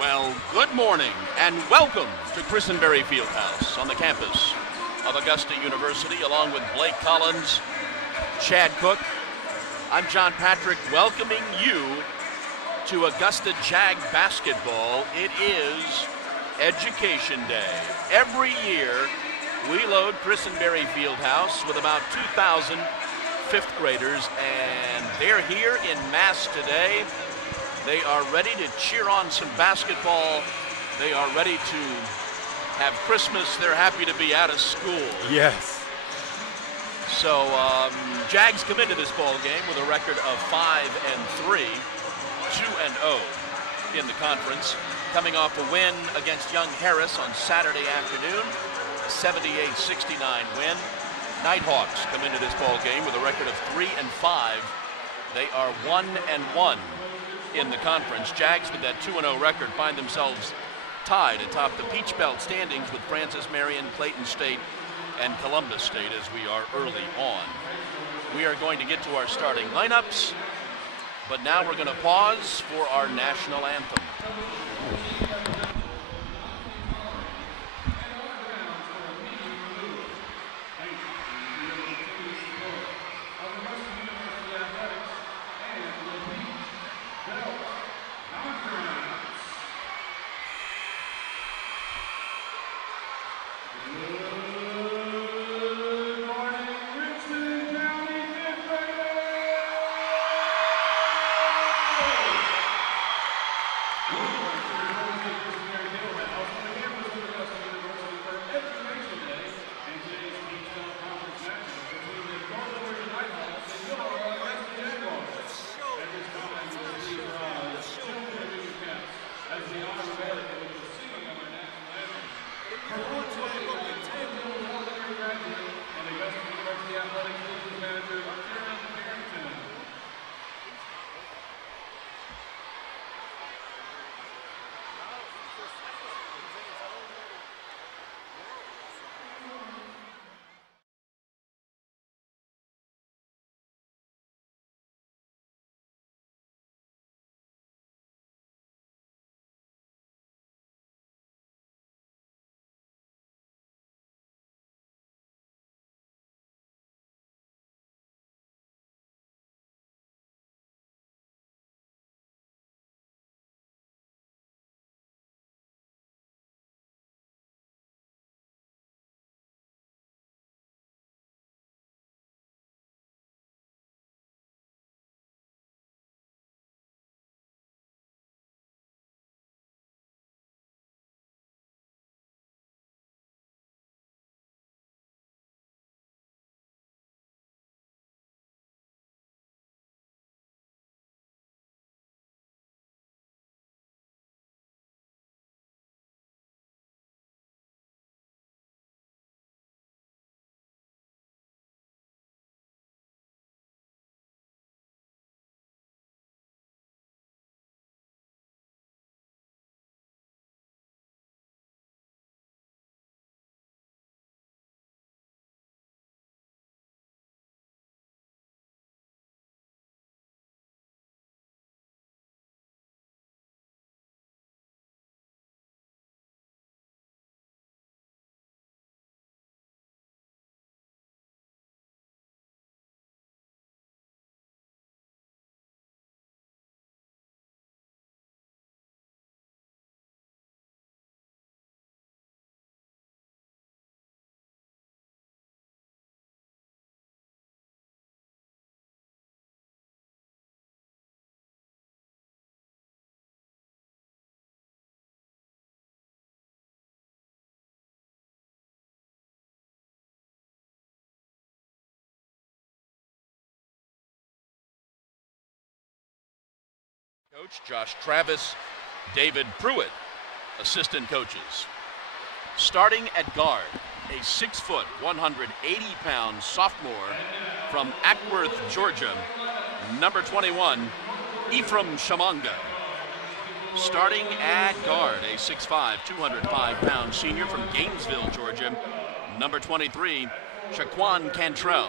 Well, good morning and welcome to Christenbersry Fieldhouse on the campus of Augusta University, along with Blake Collins, Chad Cook. I'm John Patrick, welcoming you to Augusta Jag basketball. It is Education Day. Every year, we load Christenbersry Fieldhouse with about 2,000 fifth graders, and they're here in mass today. They are ready to cheer on some basketball. They are ready to have Christmas. They're happy to be out of school. Yes. So Jags come into this ball game with a record of 5-3, 2-0 in the conference, coming off a win against Young Harris on Saturday afternoon, a 78-69 win. Nighthawks come into this ball game with a record of 3-5. They are 1-1 in the conference. Jags, with that 2-0 record, find themselves tied atop the Peach Belt standings with Francis Marion, Clayton State, and Columbus State as we are early on. We are going to get to our starting lineups, but now we're going to pause for our national anthem. Coach Josh Travis, David Pruitt, assistant coaches. Starting at guard, a 6-foot, 180-pound sophomore from Ackworth, Georgia, number 21, Ephraim Shamanga. Starting at guard, a 6'5", 205-pound senior from Gainesville, Georgia, number 23, Shaquan Cantrell.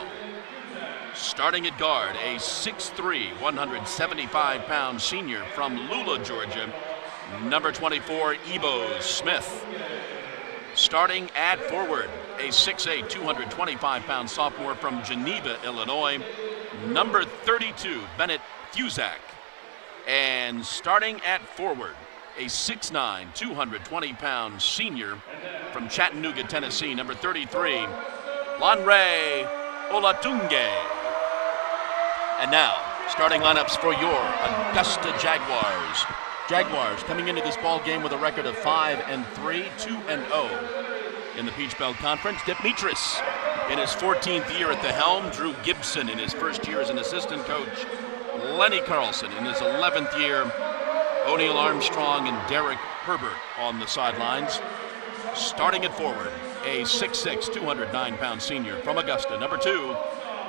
Starting at guard, a 6'3", 175-pound senior from Lula, Georgia, Number 24, Ebo Smith. Starting at forward, a 6'8", 225-pound sophomore from Geneva, Illinois. Number 32, Bennett Fusak. And starting at forward, a 6'9", 220-pound senior from Chattanooga, Tennessee. Number 33, Lanre Olatunge. And now, starting lineups for your Augusta Jaguars. Jaguars coming into this ball game with a record of 5-3, 2-0 in the Peach Belt Conference. Dimitris in his 14th year at the helm. Drew Gibson in his first year as an assistant coach. Lenny Carlson in his 11th year. O'Neal Armstrong and Derek Herbert on the sidelines. Starting at forward, a 6'6", 209-pound senior from Augusta. Number 2,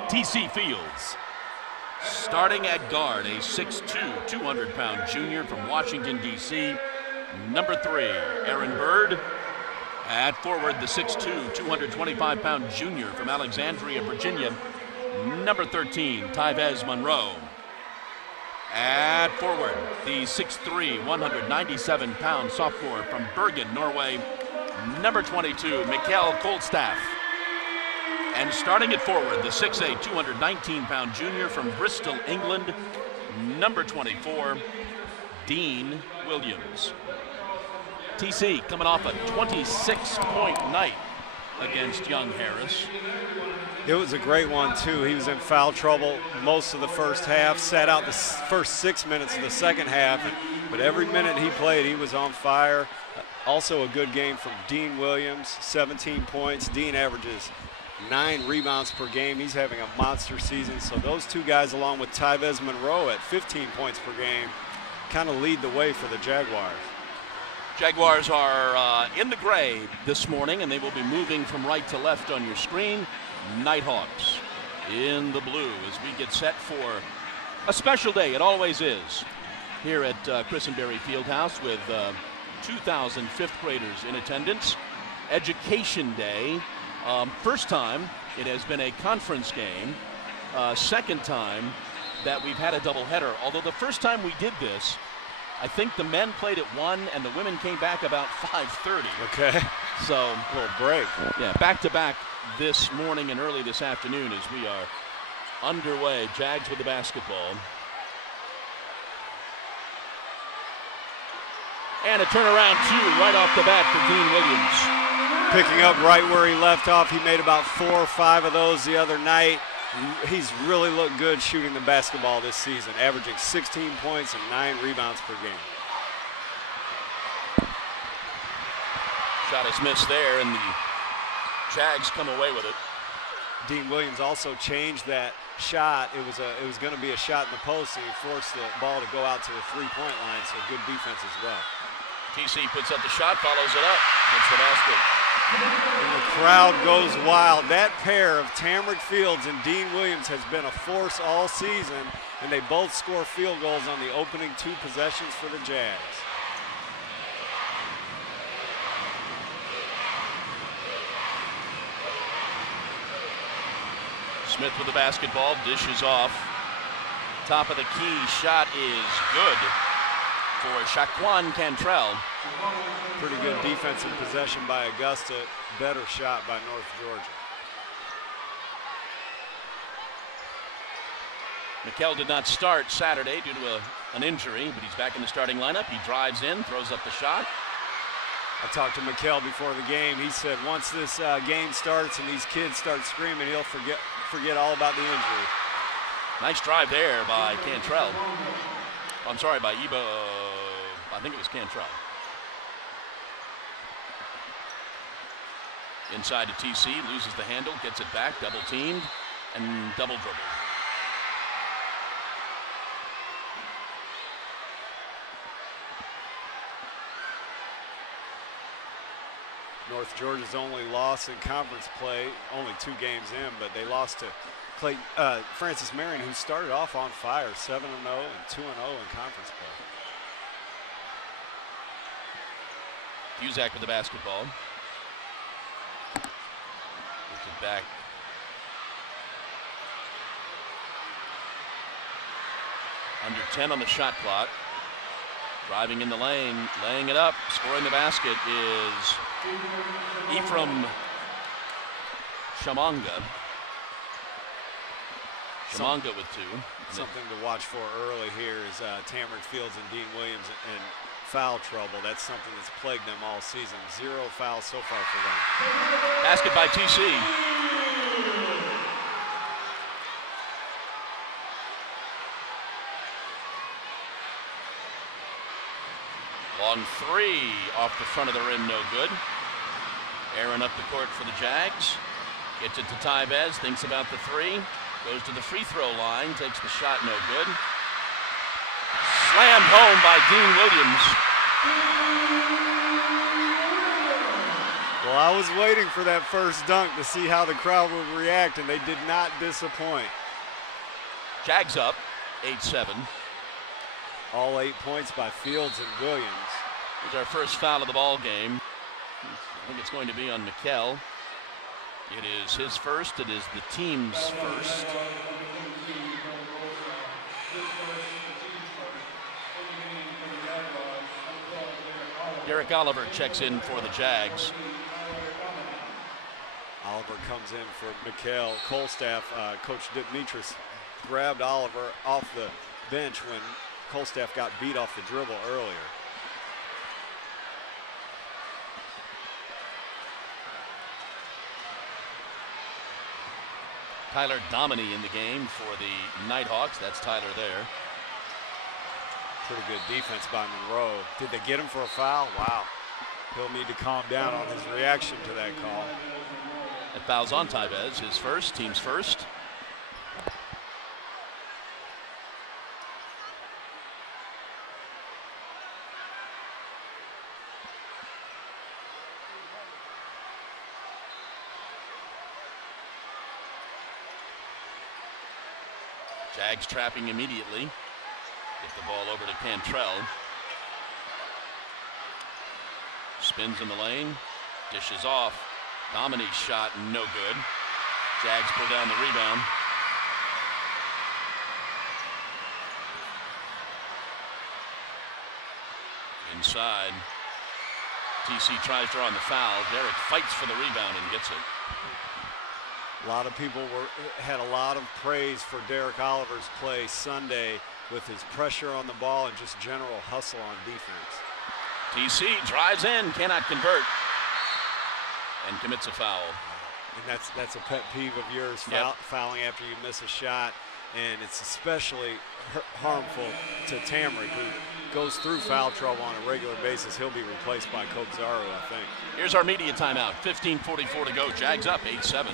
T.C. Fields. Starting at guard, a 6'2", 200-pound junior from Washington, D.C. Number 3, Aaron Bird. At forward, the 6'2", 225-pound junior from Alexandria, Virginia. Number 13, Tyvez Monroe. At forward, the 6'3", 197-pound sophomore from Bergen, Norway. Number 22, Mikkel Kolstaff. And starting at forward, the 6'8", 219-pound junior from Bristol, England. Number 24, Dean Williams. TC coming off a 26-point night against Young Harris. It was a great one, too. He was in foul trouble most of the first half, sat out the first 6 minutes of the second half, but every minute he played, he was on fire. Also a good game from Dean Williams, 17 points. Dean averages 9 rebounds per game. He's having a monster season. So those two guys, along with Tyvez Monroe at 15 points per game, kind of lead the way for the Jaguars. Jaguars are in the gray this morning, and they will be moving from right to left on your screen. Nighthawks in the blue as we get set for a special day. It always is here at Christenbersry Fieldhouse with 2,000 fifth graders in attendance. Education Day. First time it has been a conference game. Second time that we've had a doubleheader. Although the first time we did this, I think the men played at 1 and the women came back about 5:30. Okay. So a little break. Yeah, back to back this morning and early this afternoon as we are underway. Jags with the basketball. And a turnaround 2 right off the bat for Dean Williams. Picking up right where he left off. He made about 4 or 5 of those the other night. He's really looked good shooting the basketball this season, averaging 16 points and 9 rebounds per game. Shot is missed there, and the Jags come away with it. Dean Williams also changed that shot. It was going to be a shot in the post, and he forced the ball to go out to the three-point line, so good defense as well. TC puts up the shot, follows it up, gets the basket. And the crowd goes wild. That pair of Tamrick Fields and Dean Williams has been a force all season, and they both score field goals on the opening 2 possessions for the Jags. Smith with the basketball, dishes off. Top of the key, shot is good for Shaquan Cantrell. Pretty good defensive possession by Augusta. Better shot by North Georgia. Mikkel did not start Saturday due to an injury, but he's back in the starting lineup. He drives in, throws up the shot. I talked to Mikkel before the game. He said once this game starts and these kids start screaming, he'll forget all about the injury. Nice drive there by Cantrell. I'm sorry, by Ebo. I think it was Cantrell. Inside to TC, loses the handle, gets it back, double teamed, and double dribble. North Georgia's only loss in conference play, only 2 games in, but they lost to Francis Marion, who started off on fire, 7-0 and 2-0 in conference play. Fusak with the basketball. Gets it back. Under 10 on the shot clock. Driving in the lane, laying it up, scoring the basket is Ephraim Shamanga. Shamanga with 2. Something to watch for early here is Tamarick Fields and Dean Williams in foul trouble. That's something that's plagued them all season. 0 fouls so far for them. Basket by TC. Long 3 off the front of the rim, no good. Aaron up the court for the Jags. Gets it to Tybez, thinks about the 3. Goes to the free throw line, takes the shot, no good. Slammed home by Dean Williams. Well, I was waiting for that first dunk to see how the crowd would react, and they did not disappoint. Jags up, 8-7. All 8 points by Fields and Williams. Here's our first foul of the ball game. I think it's going to be on Mikkel. It is his first. It is the team's first. Derek Oliver checks in for the Jags. Oliver comes in for Mikkel. Colstaff, Coach Dimitris grabbed Oliver off the bench when Colstaff got beat off the dribble earlier. Tyler Dominy in the game for the Nighthawks. That's Tyler there. Pretty good defense by Monroe. Did they get him for a foul? Wow. He'll need to calm down on his reaction to that call. That foul's on Tybez, his first, team's first. Jags trapping immediately. Get the ball over to Cantrell. Spins in the lane. Dishes off. Dominy's shot, no good. Jags pull down the rebound. Inside. TC tries to run the foul. Derek fights for the rebound and gets it. A lot of people had a lot of praise for Derek Oliver's play Sunday with his pressure on the ball and just general hustle on defense. TC drives in, cannot convert, and commits a foul. And that's a pet peeve of yours, fouling after you miss a shot. And it's especially harmful to Tamarick, who goes through foul trouble on a regular basis. He'll be replaced by Kobzaru, I think. Here's our media timeout. 15:44 to go. Jags up 8-7.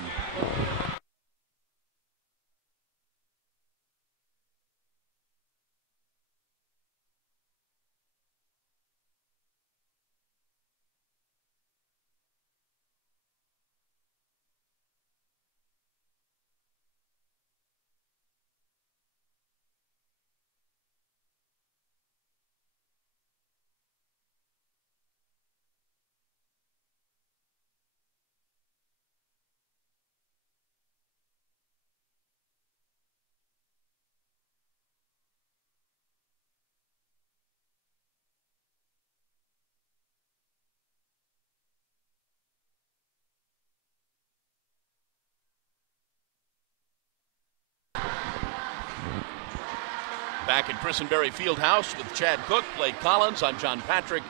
Back at Christenbersry Fieldhouse with Chad Cook, Blake Collins. I'm John Patrick.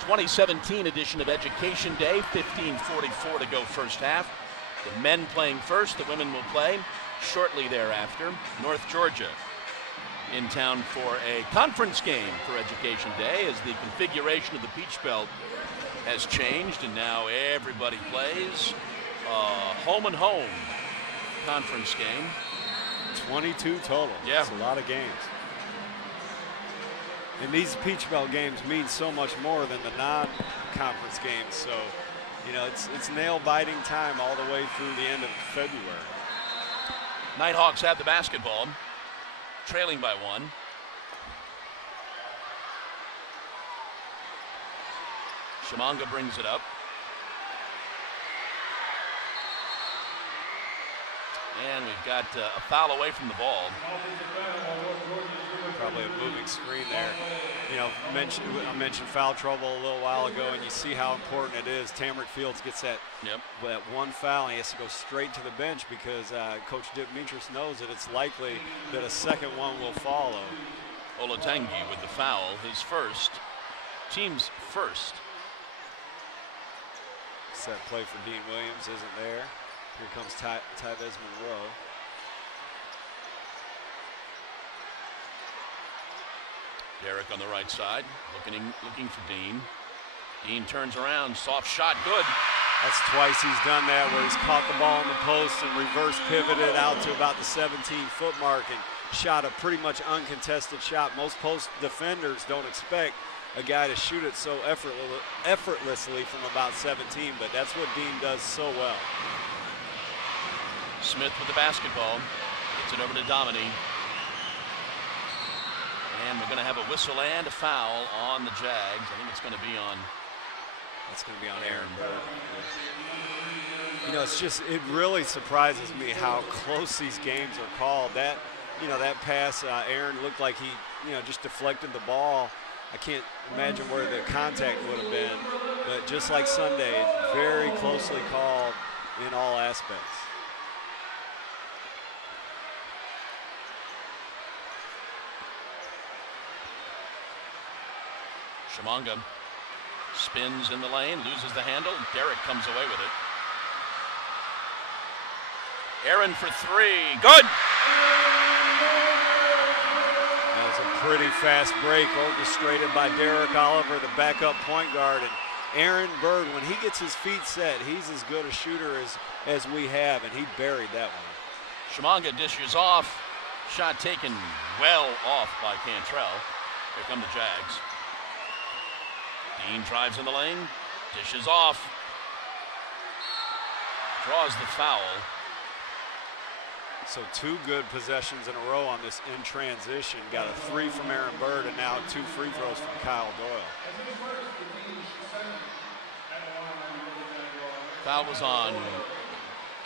2017 edition of Education Day. 15:44 to go first half. The men playing first. The women will play shortly thereafter. North Georgia in town for a conference game for Education Day as the configuration of the Peach Belt has changed and now everybody plays home and home conference game. 22 total. Yeah. It's a lot of games. And these Peach Belt games mean so much more than the non-conference games. So, you know, it's nail-biting time all the way through the end of February. Nighthawks have the basketball, trailing by 1. Shamanga brings it up. And we've got a foul away from the ball. Probably a moving screen there. You know, I mentioned foul trouble a little while ago, and you see how important it is. Tamarick Fields gets that one foul, and he has to go straight to the bench because Coach Dimitris knows that it's likely that a second one will follow. Olatangi with the foul, his first, team's first. Set play for Dean Williams isn't there. Here comes Tyvez Monroe. Derrick on the right side, looking for Dean. Dean turns around, soft shot, good. That's twice he's done that, where he's caught the ball in the post and reverse pivoted out to about the 17-foot mark and shot a pretty much uncontested shot. Most post defenders don't expect a guy to shoot it so effortlessly from about 17, but that's what Dean does so well. Smith with the basketball, gets it over to Dominy. And we're going to have a whistle and a foul on the Jags. I think it's going to be on. That's going to be on Aaron Bird. You know, it really surprises me how close these games are called. That pass, Aaron looked like he, just deflected the ball. I can't imagine where the contact would have been, but just like Sunday, very closely called in all aspects. Shimanga spins in the lane, loses the handle. Derrick comes away with it. Aaron for three, good! That was a pretty fast break orchestrated by Derrick Oliver, the backup point guard. And Aaron Bird, when he gets his feet set, he's as good a shooter as we have, and he buried that one. Shimanga dishes off. Shot taken well off by Cantrell. Here come the Jags. Dean drives in the lane, dishes off, draws the foul. So two good possessions in a row on this in transition. Got a three from Aaron Bird and now two free throws from Kyle Doyle. Foul was on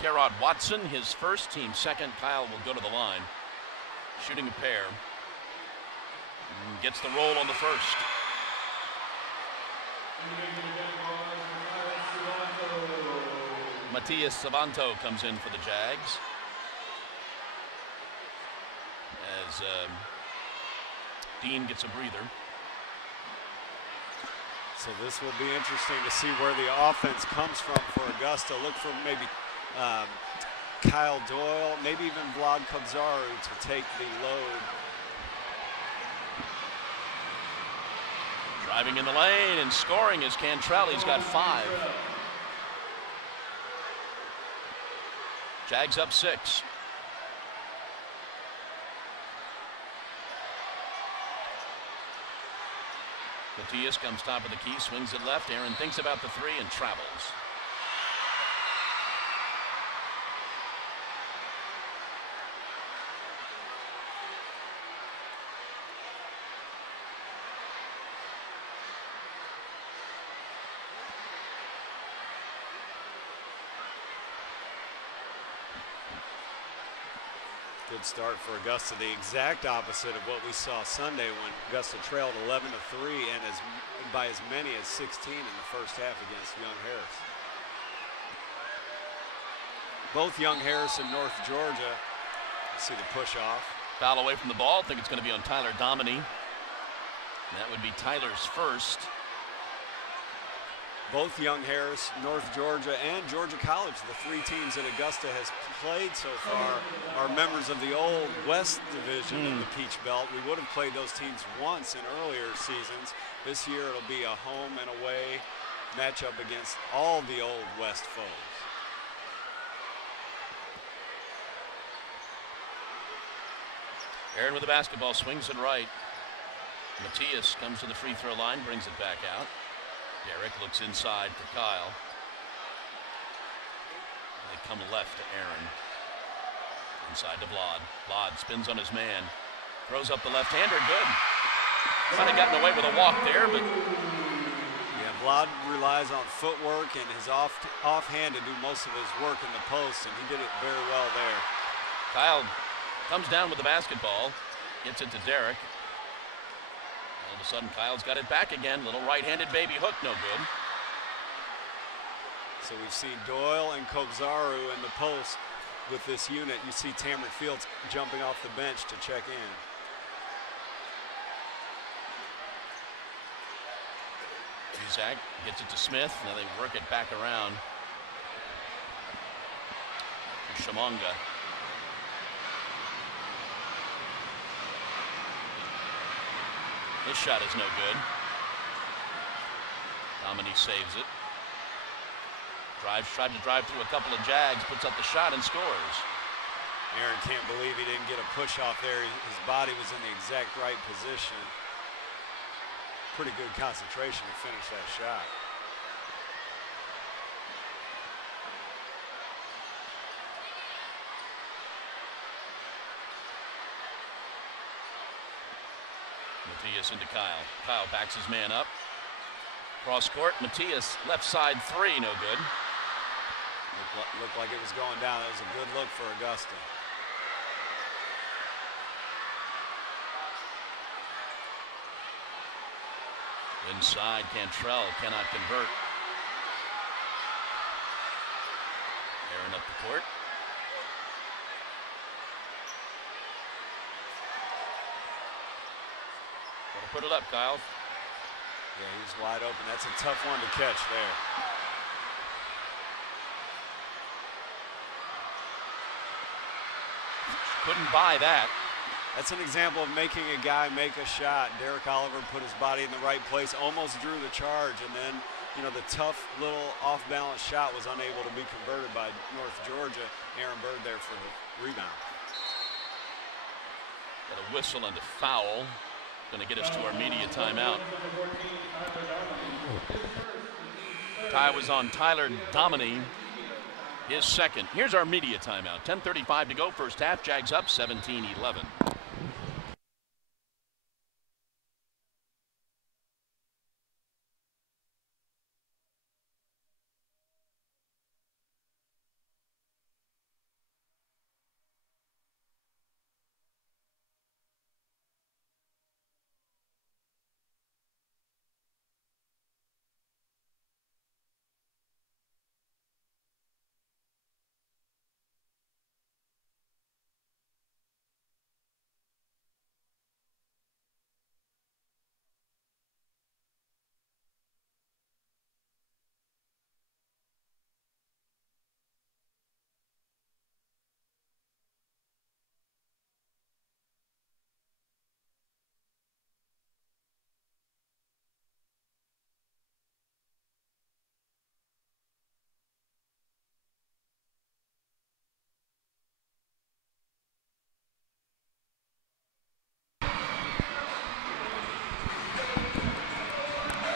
Kerrod Watson, his first, team second. Kyle will go to the line, shooting a pair. Gets the roll on the first. Matias Savanto comes in for the Jags. As Dean gets a breather. So this will be interesting to see where the offense comes from for Augusta. Look for maybe Kyle Doyle, maybe even Vlad Kobzaru to take the load. Driving in the lane and scoring is Cantrell. He's got 5. Jags up 6. Matias comes top of the key, swings it left. Aaron thinks about the three and travels. Good start for Augusta, the exact opposite of what we saw Sunday when Augusta trailed 11-3 and by as many as 16 in the first half against Young Harris. Both Young Harris and North Georgia. See the push off. Foul away from the ball. I think it's going to be on Tyler Dominy. That would be Tyler's first. Both Young Harris, North Georgia, and Georgia College, the 3 teams that Augusta has played so far, are members of the old West Division of the Peach Belt. We would have played those teams once in earlier seasons. This year it'll be a home and away matchup against all the old West foes. Aaron with the basketball, swings it right. Matias comes to the free throw line, brings it back out. Derrick looks inside for Kyle. They come left to Aaron. Inside to Vlad. Vlad spins on his man. Throws up the left-hander, good. Kind of gotten away with a walk there, but... Yeah, Vlad relies on footwork and his offhand to do most of his work in the post, and he did it very well there. Kyle comes down with the basketball. Gets it to Derrick. of a sudden, Kyle's got it back again. Little right-handed baby hook, no good. So we've seen Doyle and Kobzaru in the post with this unit. You see Tamron Fields jumping off the bench to check in. Zach gets it to Smith. Now they work it back around to Shamonga. This shot is no good. Dominique saves it. Tried to drive through a couple of Jags, puts up the shot and scores. Aaron can't believe he didn't get a push off there. His body was in the exact right position. Pretty good concentration to finish that shot. Matias into Kyle. Kyle backs his man up. Cross court. Matias left side three, no good. Looked like it was going down. That was a good look for Augusta. Inside, Cantrell cannot convert. Aaron up the court. Gotta put it up, Kyle. Yeah, he's wide open. That's a tough one to catch there. Couldn't buy that. That's an example of making a guy make a shot. Derek Oliver put his body in the right place, almost drew the charge, and then, you know, the tough little off-balance shot was unable to be converted by North Georgia. Aaron Bird there for the rebound. Got a whistle and a foul. Going to get us to our media timeout. Tie was on Tyler Dominy, his second. Here's our media timeout. 10:35 to go, first half. Jags up 17-11.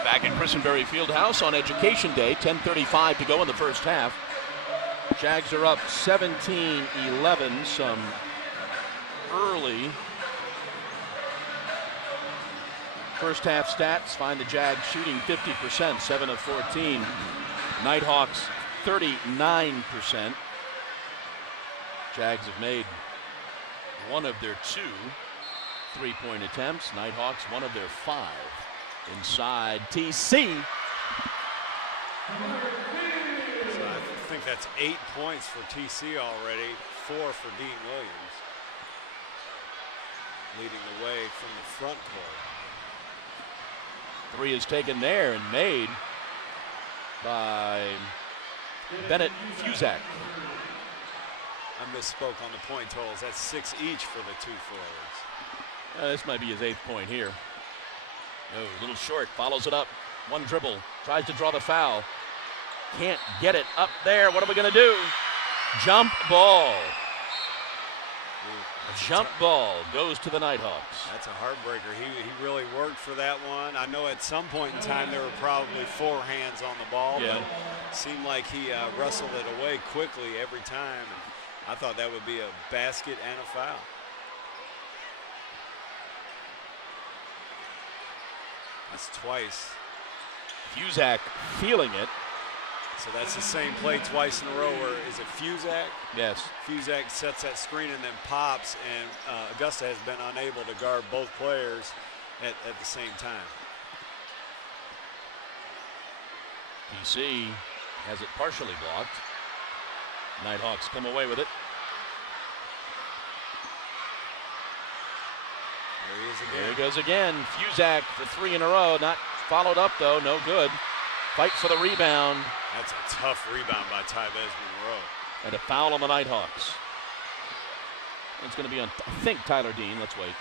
Back in Christenbersry Fieldhouse on Education Day, 10:35 to go in the first half. Jags are up 17-11, some early first half stats find the Jags shooting 50%, 7 of 14. Nighthawks 39%. Jags have made one of their 2 3-point attempts. Nighthawks one of their 5. Inside TC. So I think that's 8 points for TC already, 4 for Dean Williams. Leading the way from the front court. 3 is taken there and made by Bennett Fuzak. I misspoke on the point totals. That's 6 each for the 2 forwards. This might be his 8th point here. Oh, a little short, follows it up. One dribble, tries to draw the foul. Can't get it up there. What are we going to do? Jump ball. Jump ball goes to the Nighthawks. That's a heartbreaker. He really worked for that one. I know at some point in time there were probably 4 hands on the ball, but it seemed like he wrestled it away quickly every time. And I thought that would be a basket and a foul. That's twice. Fuzak feeling it. So that's the same play twice in a row. Where is it Fuzak? Yes. Fuzak sets that screen and then pops, and Augusta has been unable to guard both players. at the same time. PC has it partially blocked. Nighthawks come away with it. There he is again. There he goes again. Fusak for 3 in a row. Not followed up, though. No good. Fight for the rebound. That's a tough rebound by Tyvez Monroe. And a foul on the Nighthawks. It's going to be on, I think, Tyler Dean. Let's wait.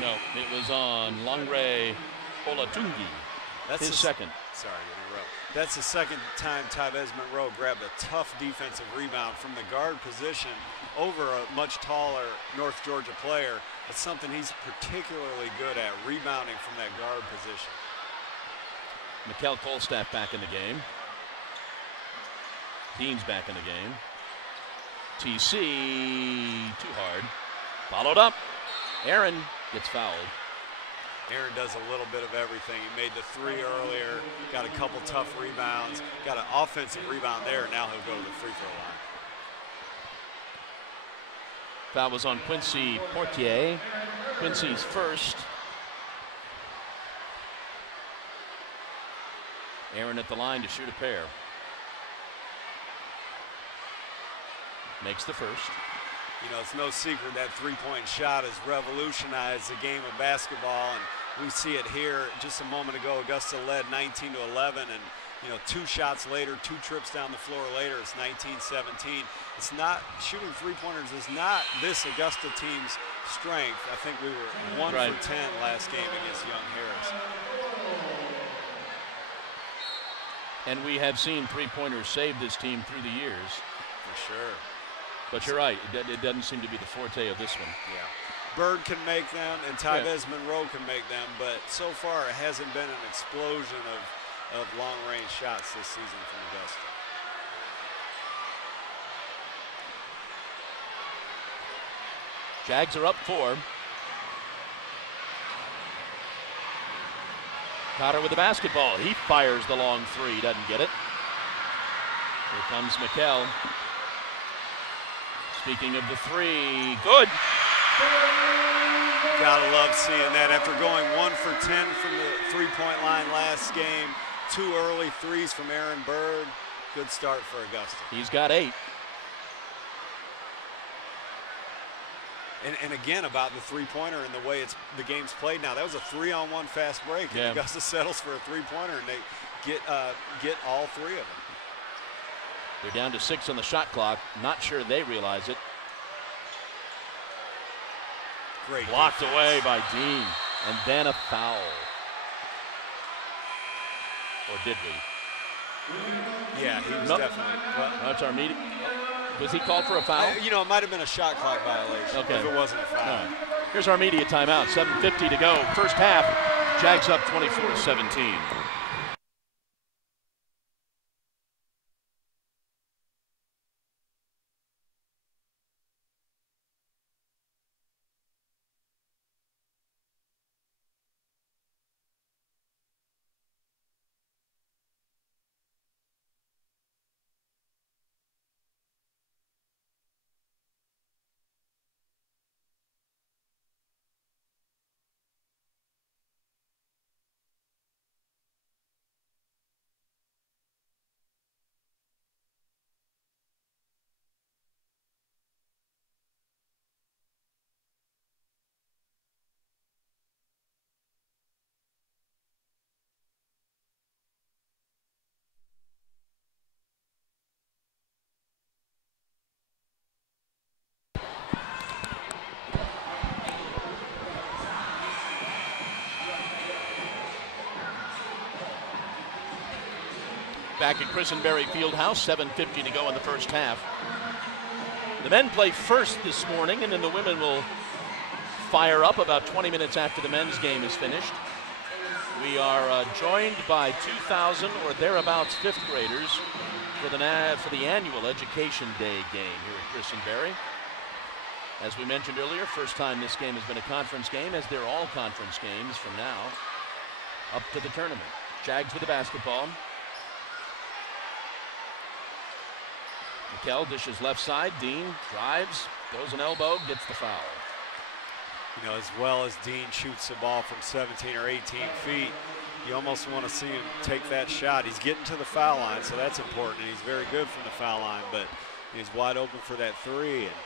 No, it was on Longray Olatungi. That's his second. Sorry to interrupt. That's the second time Tyvez Monroe grabbed a tough defensive rebound from the guard position over a much taller North Georgia player. That's something he's particularly good at, rebounding from that guard position. Mikkel Kolstaff back in the game. Dean's back in the game. TC, too hard. Followed up. Aaron gets fouled. Aaron does a little bit of everything. He made the 3 earlier, got a couple tough rebounds, got an offensive rebound there, now he'll go to the free throw line. Foul was on Quincy Portier. Quincy's first. Aaron at the line to shoot a pair. Makes the first. You know, it's no secret that three-point shot has revolutionized the game of basketball, and we see it here. Just a moment ago, Augusta led 19-11, and you know, 2 shots later, 2 trips down the floor later, it's 19-17. It's not, shooting three-pointers is not this Augusta team's strength. I think we were 1 for 10 last game against Young Harris. And we have seen three-pointers save this team through the years. For sure. But you're right, it doesn't seem to be the forte of this one. Yeah. Bird can make them, and Tyvez Monroe can make them, but so far it hasn't been an explosion of long-range shots this season from Augusta. Jags are up 4. Cotter with the basketball. He fires the long 3, doesn't get it. Here comes Mikkel. Speaking of the 3, good. Gotta love seeing that. After going 1 for 10 from the three-point line last game, 2 early threes from Aaron Bird. Good start for Augusta. He's got 8. And again, about the three-pointer and the way the game's played now. That was a 3-on-1 fast break. And Augusta settles for a three-pointer, and they get all 3 of them. They're down to 6 on the shot clock. Not sure they realize it. Great blocked defense. Away by Dean, and then a foul. Or did we? Yeah, he was definitely. That's our meeting. Was he called for a foul? You know, it might have been a shot clock violation. Okay. If it wasn't a foul. Right. Here's our media timeout. 7:50 to go. First half. Jags up 24-17. Back at Christenbersry Fieldhouse, 7:50 to go in the first half. The men play first this morning, and then the women will fire up about 20 minutes after the men's game is finished. We are joined by 2,000 or thereabouts fifth graders for the annual Education Day game here at Christenbersry. As we mentioned earlier, first time this game has been a conference game, as they're all conference games from now up to the tournament. Jags with the basketball. McKell dishes left side. Dean drives, throws an elbow, gets the foul. You know, as well as Dean shoots the ball from 17 or 18 feet, you almost want to see him take that shot. He's getting to the foul line, so that's important. And he's very good from the foul line, but he's wide open for that three. And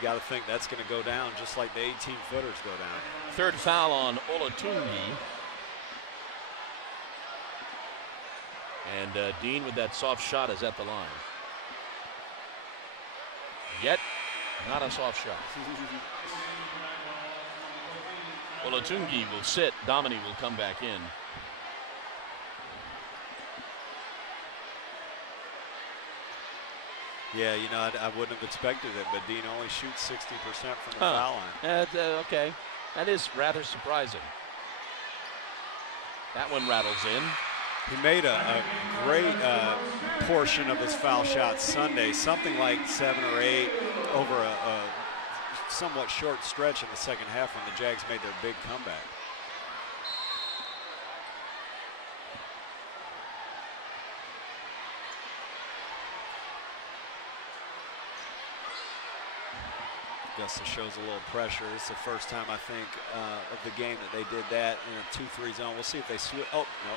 you got to think that's going to go down just like the 18-footers go down. Third foul on Olatungi. And Dean with that soft shot is at the line. Yet, not a soft shot. Olatungi will sit. Domini will come back in. Yeah, you know, I wouldn't have expected it, but Dean only shoots 60% from the foul line. Okay, that is rather surprising. That one rattles in. He made a great portion of his foul shots Sunday, something like 7 or 8 over a somewhat short stretch in the second half when the Jags made their big comeback. Augusta shows a little pressure. It's the first time, I think, of the game that they did that in a 2-3 zone. We'll see if they switch. Oh, no.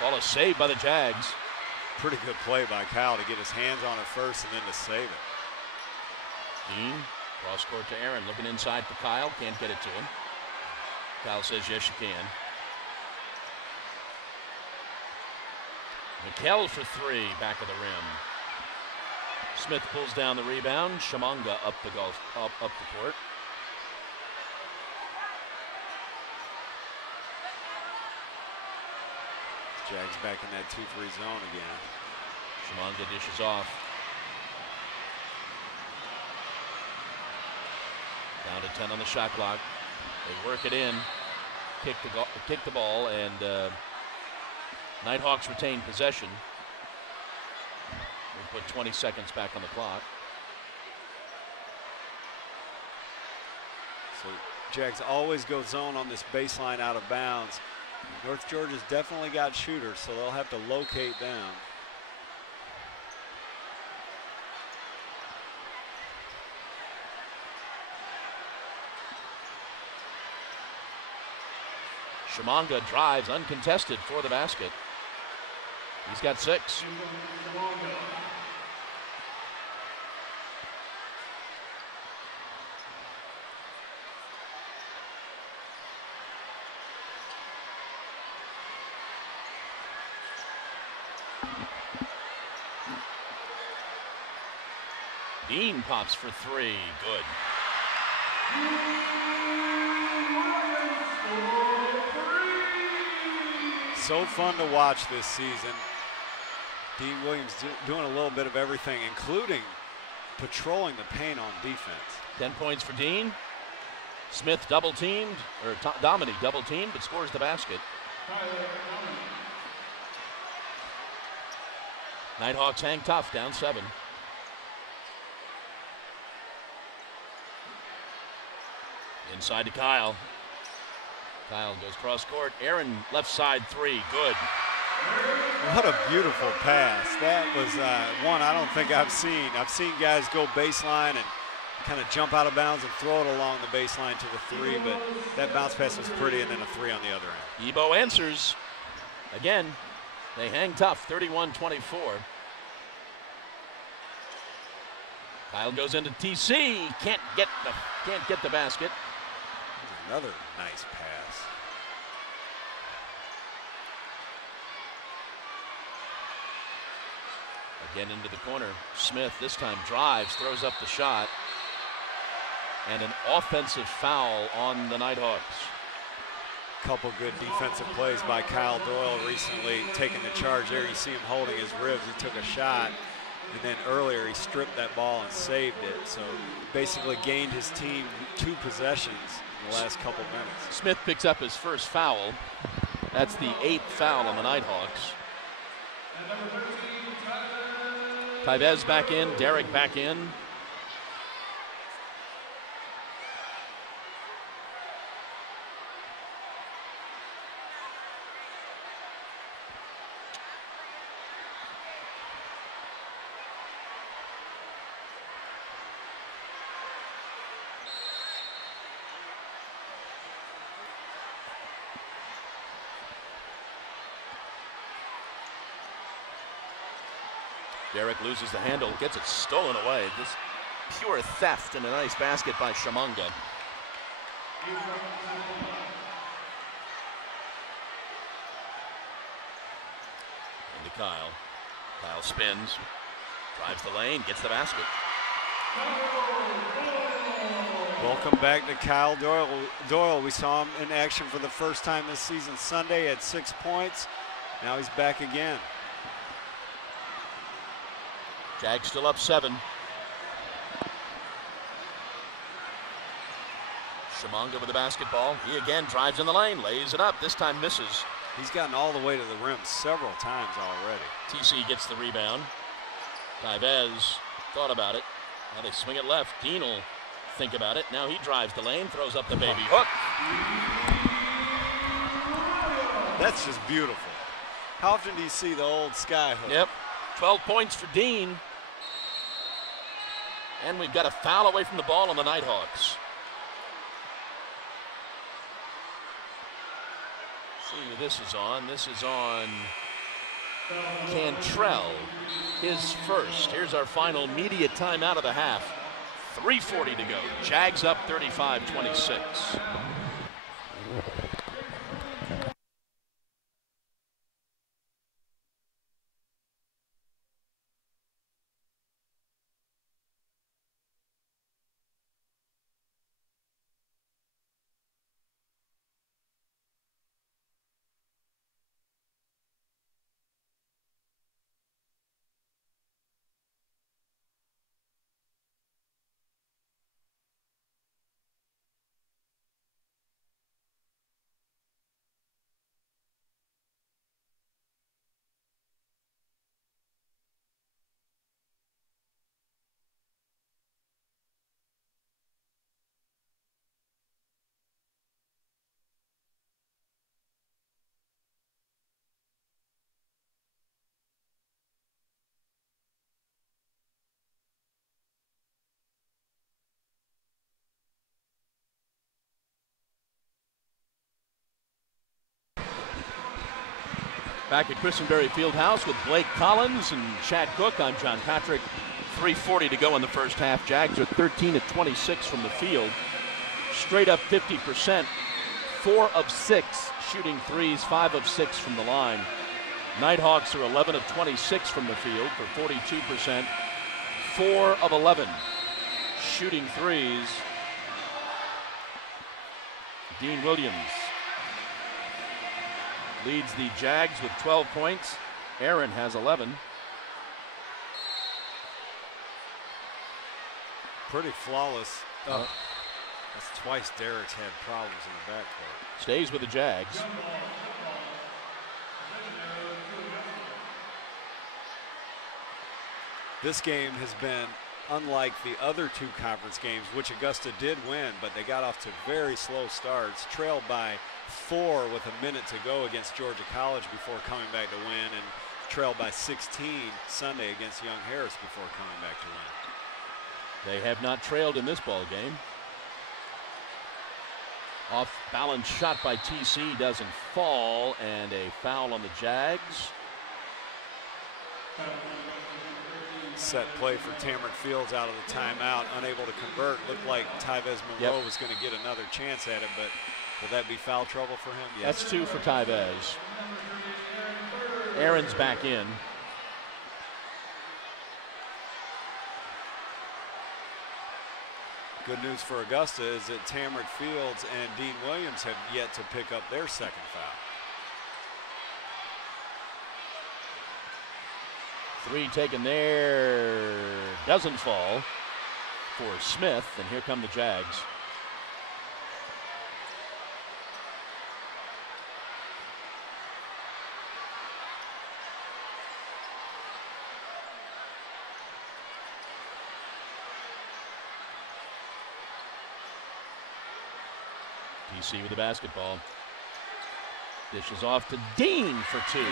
Ball is saved by the Jags. Pretty good play by Kyle to get his hands on it first and then to save it. Dean, cross court to Aaron, looking inside for Kyle. Can't get it to him. Kyle says, yes, you can. McKell for three, back of the rim. Smith pulls down the rebound. Shamanga up the court. Jags back in that 2-3 zone again. Shamanga dishes off. Down to 10 on the shot clock. They work it in, kick the ball, and Nighthawks retain possession. We'll put 20 seconds back on the clock. So Jags always go zone on this baseline out of bounds. North Georgia's definitely got shooters, so they'll have to locate them. Shamanga drives uncontested for the basket. He's got 6. Dean pops for 3. Good. So fun to watch this season. Dean Williams doing a little bit of everything, including patrolling the paint on defense. 10 points for Dean. Smith double teamed, or Domini double teamed, but scores the basket. Nighthawks hang tough, down 7. Inside to Kyle. Kyle goes cross court. Aaron left side 3. Good. What a beautiful pass. That was one I don't think I've seen. I've seen guys go baseline and kind of jump out of bounds and throw it along the baseline to the 3, but that bounce pass was pretty, and then a 3 on the other end. Ebo answers. Again, they hang tough, 31-24. Kyle goes into TC. Can't get the basket. Another nice pass. Again into the corner. Smith this time drives, throws up the shot. And an offensive foul on the Nighthawks. Couple good defensive plays by Kyle Doyle recently, taking the charge there. You see him holding his ribs. He took a shot, and then earlier he stripped that ball and saved it. So basically gained his team 2 possessions in the last couple minutes. Smith picks up his first foul. That's the 8th foul on the Nighthawks. Tyvez back in, Derek back in. Derek loses the handle, gets it stolen away. Just pure theft, and a nice basket by Shamanga. Into Kyle. Kyle spins, drives the lane, gets the basket. Welcome back to Kyle Doyle. We saw him in action for the first time this season Sunday at 6 points. Now he's back again. Jags still up 7. Shamanga with the basketball. He again drives in the lane, lays it up, this time misses. He's gotten all the way to the rim several times already. TC gets the rebound. Tevez thought about it. Now they swing it left. Dean will think about it. Now he drives the lane, throws up the baby hook. That's just beautiful. How often do you see the old sky hook? Yep. 12 points for Dean. And we've got a foul away from the ball on the Nighthawks. See who this is on. This is on Cantrell, his first. Here's our final media timeout of the half. 3:40 to go. Jags up 35-26. Back at Christenbersry Fieldhouse with Blake Collins and Chad Cook. I'm John Patrick. 3:40 to go in the first half. Jags are 13 of 26 from the field. Straight up 50%. 4 of 6 shooting threes, 5 of 6 from the line. Nighthawks are 11 of 26 from the field for 42%. 4 of 11 shooting threes. Dean Williams leads the Jags with 12 points. Aaron has 11. Pretty flawless. That's twice Derek's had problems in the backcourt. Stays with the Jags. This game has been unlike the other 2 conference games, which Augusta did win, but they got off to very slow starts, trailed by 4 with a minute to go against Georgia College before coming back to win, and trailed by 16 Sunday against Young Harris before coming back to win. They have not trailed in this ball game. Off balance shot by TC doesn't fall, and a foul on the Jags. Set play for Tamarick Fields out of the timeout, unable to convert. Looked like Tevez Monroe was going to get another chance at it, but will that be foul trouble for him? Yes. That's 2 for Tevez. Aaron's back in. Good news for Augusta is that Tamarick Fields and Dean Williams have yet to pick up their second foul. 3 taken there, doesn't fall for Smith, and here come the Jags. DC with the basketball. Dishes off to Dean for 2.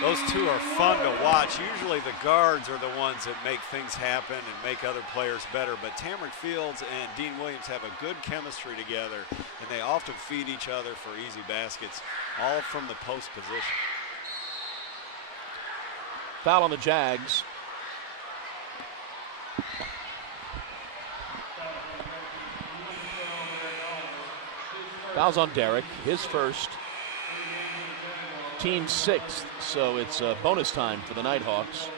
Those 2 are fun to watch. Usually the guards are the ones that make things happen and make other players better, but Tamarick Fields and Dean Williams have a good chemistry together, and they often feed each other for easy baskets, all from the post position. Foul on the Jags. Fouls on Derek, his first, team sixth, so it's bonus time for the Nighthawks.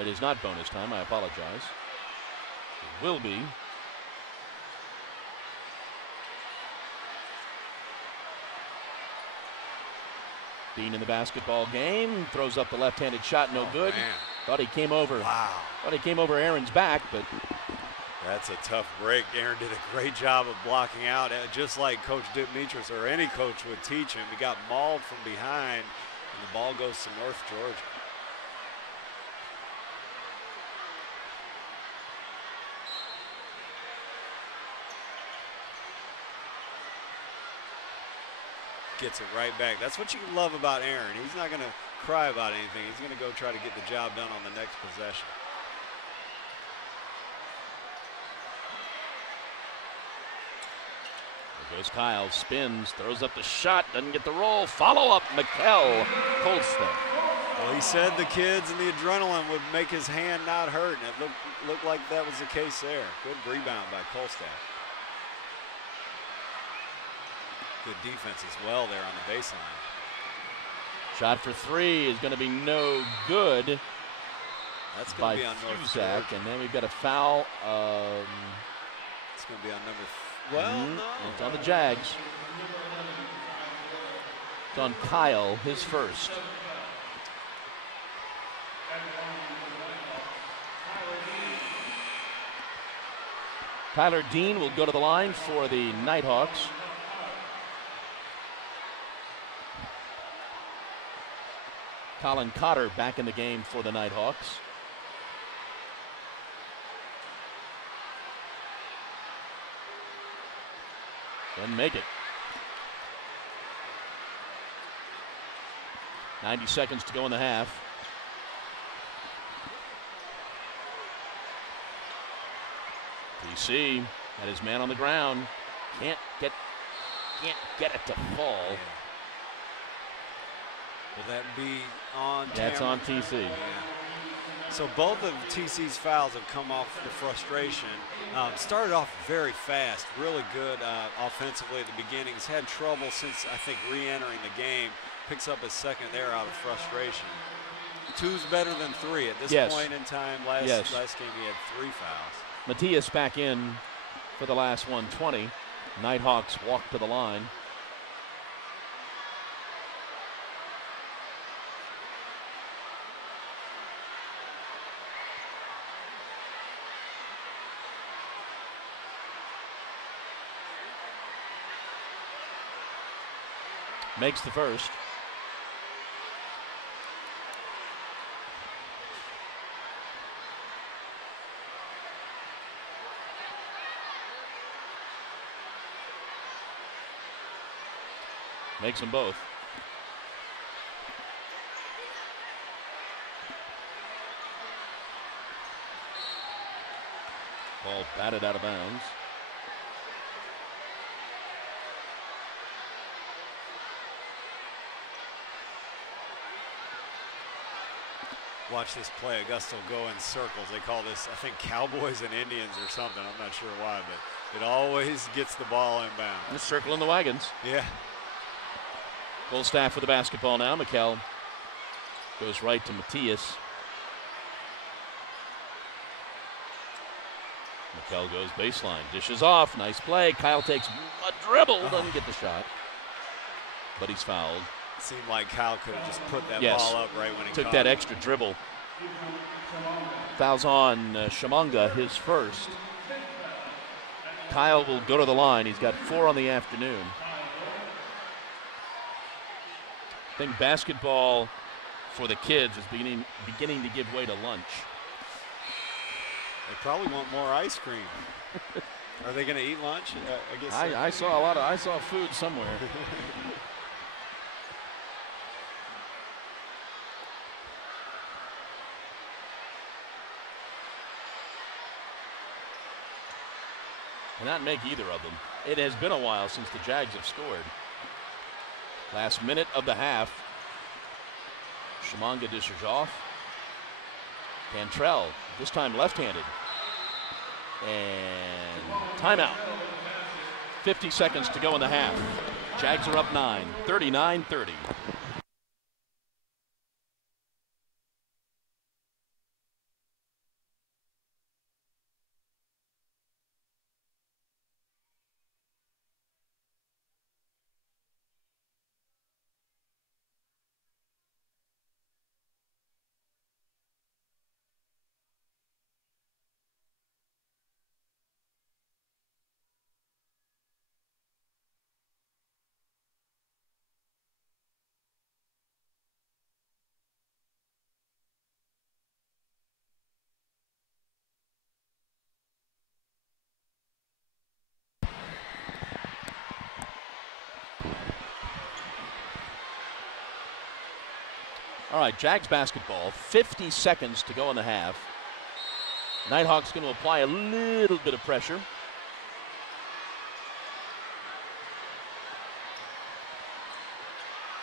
It is not bonus time, I apologize. It will be. Dean in the basketball game, throws up the left-handed shot, no good. Man. Thought he came over. Wow. Thought he came over Aaron's back, but that's a tough break. Aaron did a great job of blocking out, just like Coach Dimitris or any coach would teach him. He got mauled from behind, and the ball goes to North Georgia. Gets it right back. That's what you love about Aaron. He's not going to cry about anything. He's going to go try to get the job done on the next possession. There goes Kyle, spins, throws up the shot, doesn't get the roll. Follow up, Mikkel Colston. Well, he said the kids and the adrenaline would make his hand not hurt, and it looked like that was the case there. Good rebound by Kolstad. Good defense as well there on the baseline. Shot for three is going to be no good. That's going to be on North Georgia. And then we've got a foul. It's going to be on number. No. It's on the Jags. It's on Kyle, his first. Tyler Dean will go to the line for the Nighthawks. Colin Cotter back in the game for the Nighthawks. Doesn't make it. 90 seconds to go in the half. DC had his man on the ground. Can't get it to fall. Will that be on? That's on TC. Yeah. So both of TC's fouls have come off the frustration. Started off very fast, really good offensively at the beginning. He's had trouble since, I think, re-entering the game. Picks up his second there out of frustration. Two's better than three at this point in time. Last game he had 3 fouls. Matthias back in for the last 120. Nighthawks walk to the line. Makes the first. Makes them both. Ball batted out of bounds. Watch this play. Augusta will go in circles. They call this, I think, Cowboys and Indians or something. I'm not sure why, but it always gets the ball inbound. Just circling the wagons. Yeah. Goldstaff with the basketball now. Mikkel goes right to Matthias. Mikkel goes baseline. Dishes off. Nice play. Kyle takes a dribble. Doesn't get the shot. But he's fouled. Seemed like Kyle could have just put that ball up right when he took that extra dribble. Fouls on Shamanga, his first. Kyle will go to the line. He's got 4 on the afternoon. I think basketball for the kids is beginning to give way to lunch. They probably want more ice cream. Are they going to eat lunch? I guess. I saw food somewhere. Cannot make either of them. It has been a while since the Jags have scored. Last minute of the half. Shamanga dishes off. Cantrell, this time left-handed. And timeout. 50 seconds to go in the half. Jags are up 9, 39-30. All right, Jags basketball, 50 seconds to go in the half. Nighthawks going to apply a little bit of pressure.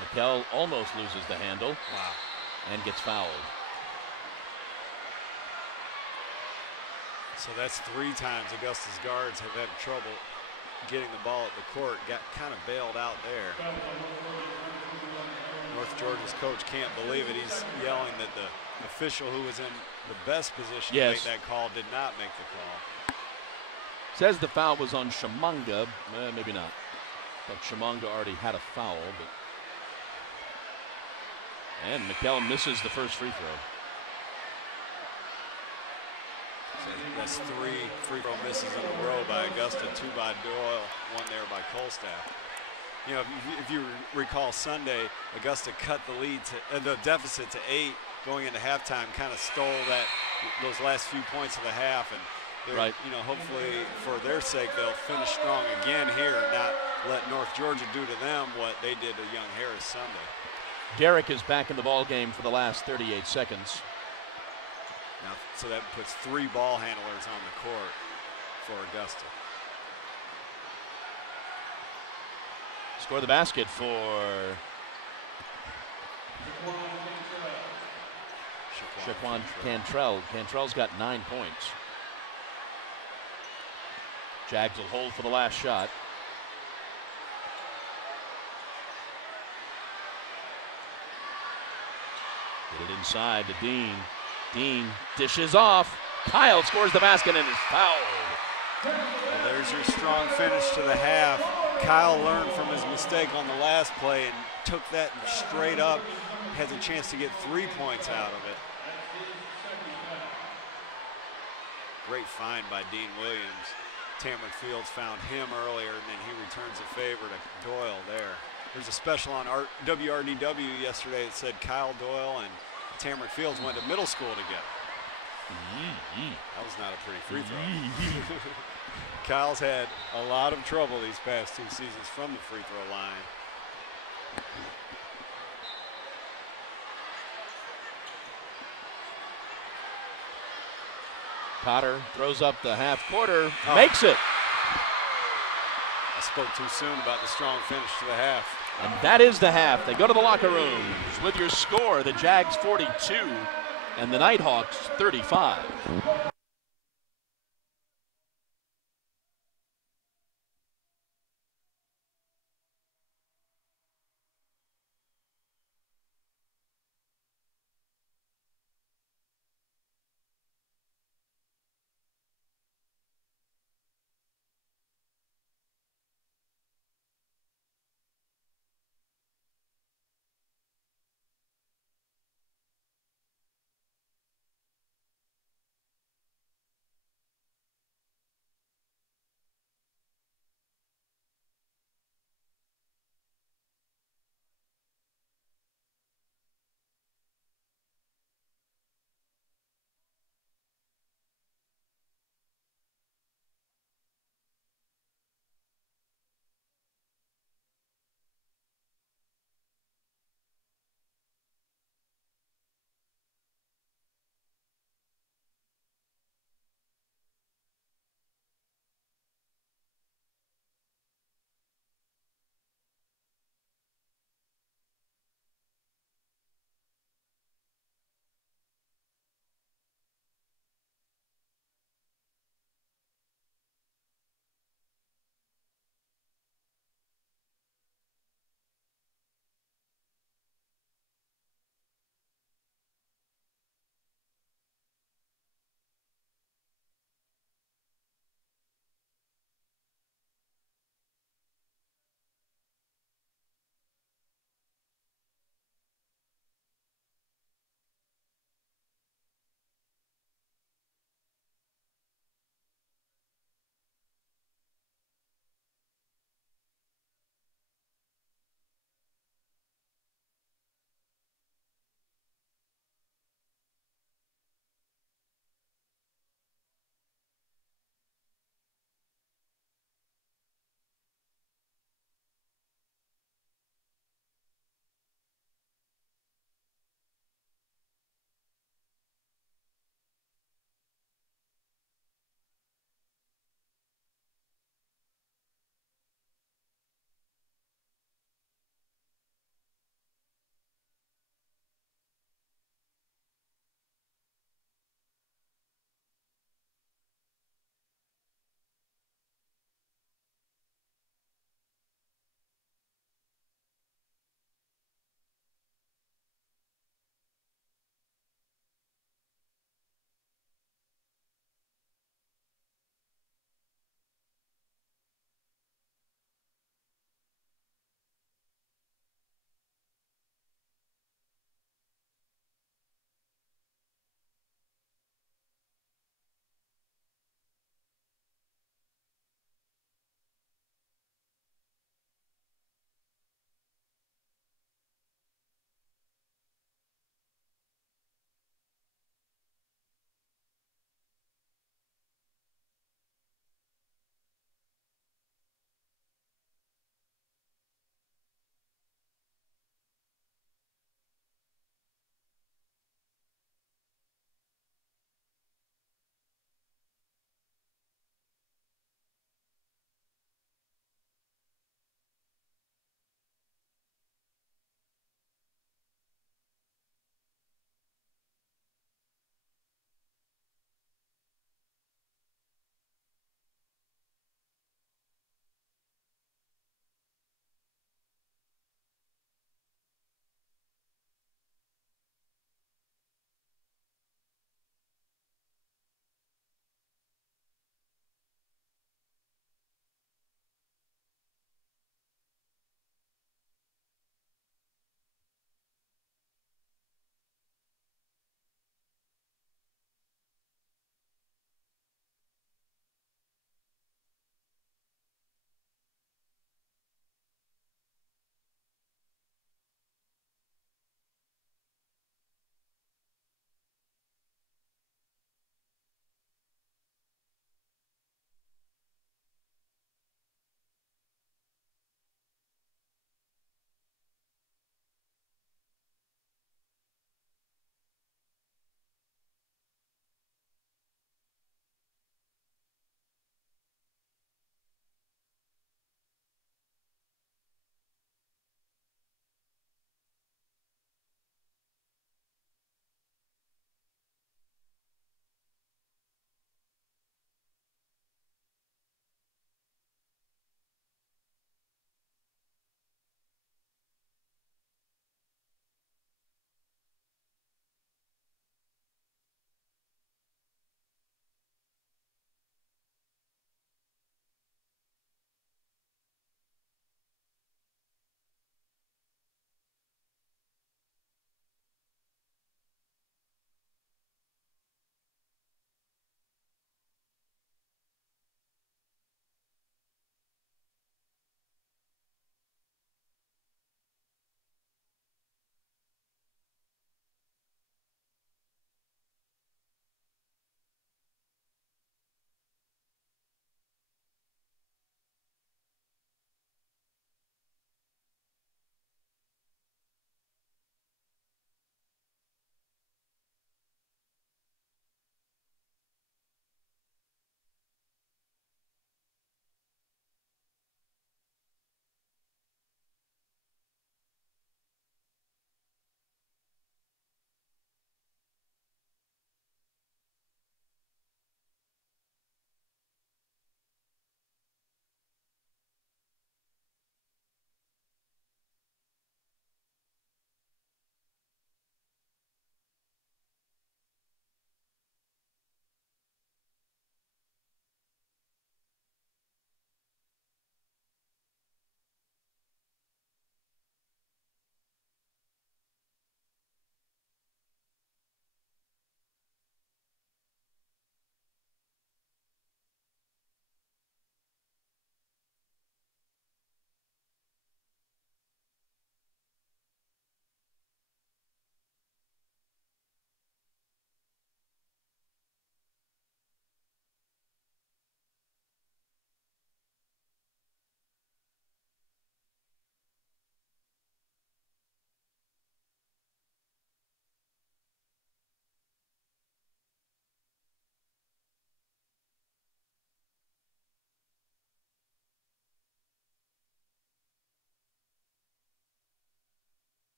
Mikel almost loses the handle. Wow. And gets fouled. So that's 3 times Augusta's guards have had trouble getting the ball at the court. Got kind of bailed out there. North Georgia's coach can't believe it. He's yelling that the official who was in the best position to make that call did not make the call. Says the foul was on Shamanga. Maybe not. But Shamanga already had a foul. And Mikel misses the first free throw. So that's 3 free throw misses in a row by Augusta, 2 by Doyle, 1 there by Colstaff. You know, if you recall Sunday, Augusta cut the lead to the deficit to 8 going into halftime, kind of stole those last few points of the half, and you know, hopefully for their sake they'll finish strong again here and not let North Georgia do to them what they did to Young Harris Sunday. Derrick is back in the ball game for the last 38 seconds. Now, so that puts 3 ball handlers on the court for Augusta. Score the basket for Shaquan Cantrell. Cantrell's got 9 points. Jags will hold for the last shot. Get it inside to Dean. Dean dishes off. Kyle scores the basket and is fouled. Well, there's your strong finish to the half. Kyle learned from his mistake on the last play and took that straight up. Has a chance to get 3 points out of it. Great find by Dean Williams. Tamarick Fields found him earlier, and then he returns the favor to Doyle there. There's a special on WRDW yesterday that said Kyle Doyle and Tamarick Fields went to middle school together. That was not a pretty free throw. Kyle's had a lot of trouble these past 2 seasons from the free throw line. Cotter throws up the half quarter, makes it. I spoke too soon about the strong finish to the half. And that is the half. They go to the locker rooms with your score, the Jags 42 and the Nighthawks 35.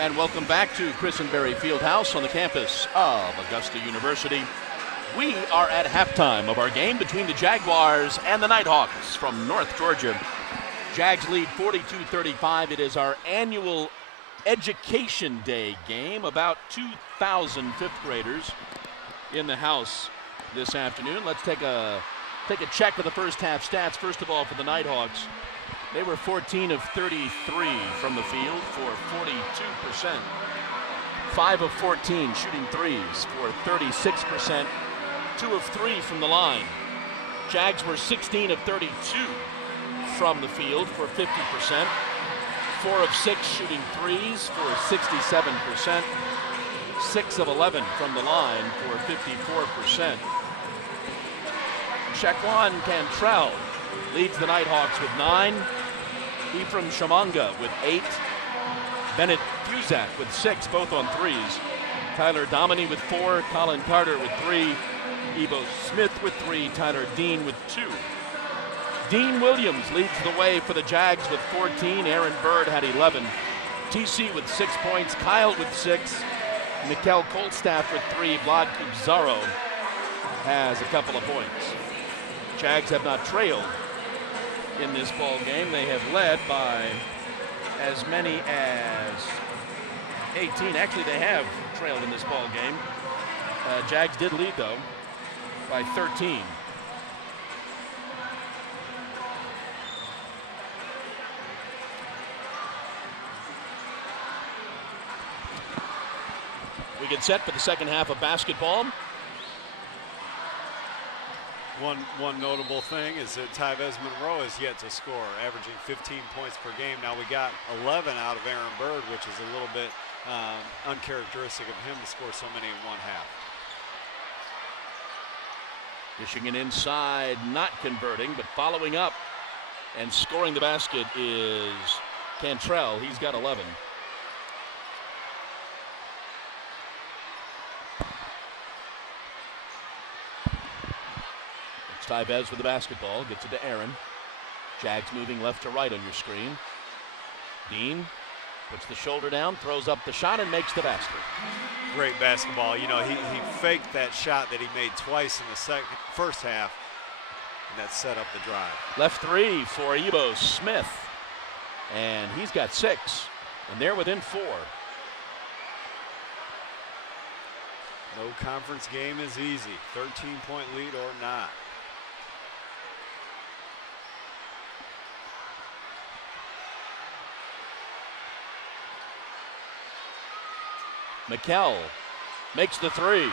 And welcome back to Christenbersry Fieldhouse on the campus of Augusta University. We are at halftime of our game between the Jaguars and the Nighthawks from North Georgia. Jags lead 42-35. It is our annual Education Day game. About 2,000 fifth graders in the house this afternoon. Let's take a check of the first half stats. First of all, for the Nighthawks, they were 14 of 33 from the field for 42%. 5 of 14 shooting threes for 36%. 2 of 3 from the line. Jags were 16 of 32 from the field for 50%. 4 of 6 shooting threes for 67%. 6 of 11 from the line for 54%. Shaquan Cantrell leads the Nighthawks with 9. Ephraim Shamanga with 8. Bennett Fuzak with 6, both on threes. Tyler Dominy with 4. Colin Carter with 3. Ebo Smith with 3. Tyler Dean with 2. Dean Williams leads the way for the Jags with 14. Aaron Bird had 11. TC with 6 points. Kyle with 6. Mikkel Kolstaff with 3. Vlad Kubzaro has a couple of points. Jags have not trailed in this ball game. They have led by as many as 18. Actually, they have trailed in this ball game. Jags did lead, though, by 13. We get set for the second half of basketball. One notable thing is that Tyvez Monroe is yet to score, averaging 15 points per game. Now we got 11 out of Aaron Bird, which is a little bit uncharacteristic of him to score so many in one half. Michigan inside, not converting, but following up and scoring the basket is Cantrell. He's got 11. Tyvez with the basketball, gets it to Aaron. Jags moving left to right on your screen. Dean puts the shoulder down, throws up the shot, and makes the basket. Great basketball. You know, he faked that shot that he made twice in the first half, and that set up the drive. Left 3 for Ebo Smith, and he's got 6, and they're within 4. No conference game is easy. 13-point lead or not. Mikkel makes the 3.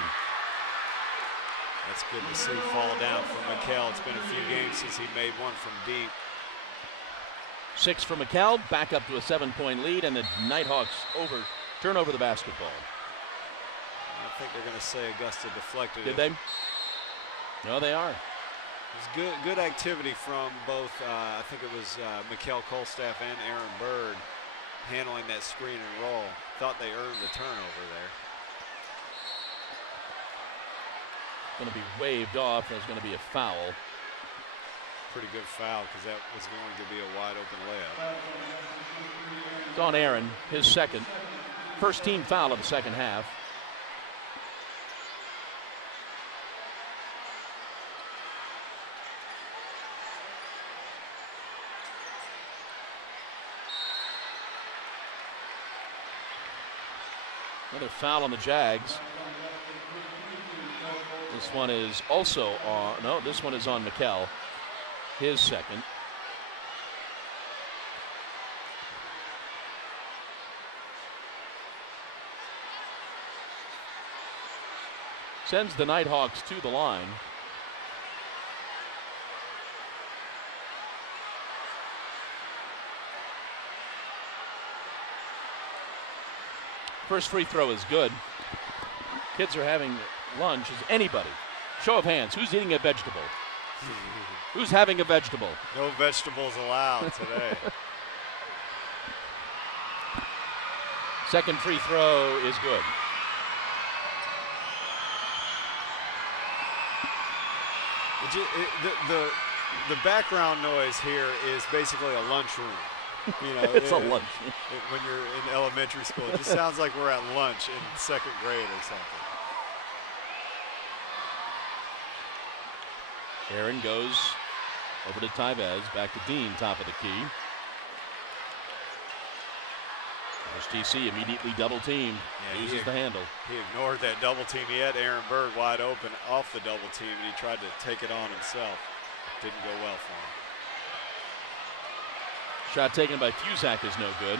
That's good to see fall down from Mikkel. It's been a few games since he made one from deep. 6 for Mikkel, back up to a 7-point lead, and the Nighthawks turn over the basketball. I think they're going to say Augusta deflected it. Did they? No, they are. It was good activity from both, I think it was Mikkel Kolstaff and Aaron Bird handling that screen and roll. Thought they earned the turnover there. Going to be waved off. There's going to be a foul. Pretty good foul because that was going to be a wide open layup. It's on Aaron, his second. First team foul of the second half. Another foul on the Jags. This one is also on, no, this one is on Mikkel, his second. Sends the Nighthawks to the line. First free throw is good. Kids are having lunch. Is anybody? Show of hands. Who's eating a vegetable? Who's having a vegetable? No vegetables allowed today. Second free throw is good. The background noise here is basically a lunchroom. You know, It's a lunch. When you're in elementary school, it just sounds like we're at lunch in 2nd grade or something. Aaron goes over to Tyvez, back to Dean, top of the key. TC immediately double teamed, loses the handle. He ignored that double team. He had Aaron Berg wide open off the double team, and he tried to take it on himself. Didn't go well for him. Shot taken by Cusack is no good.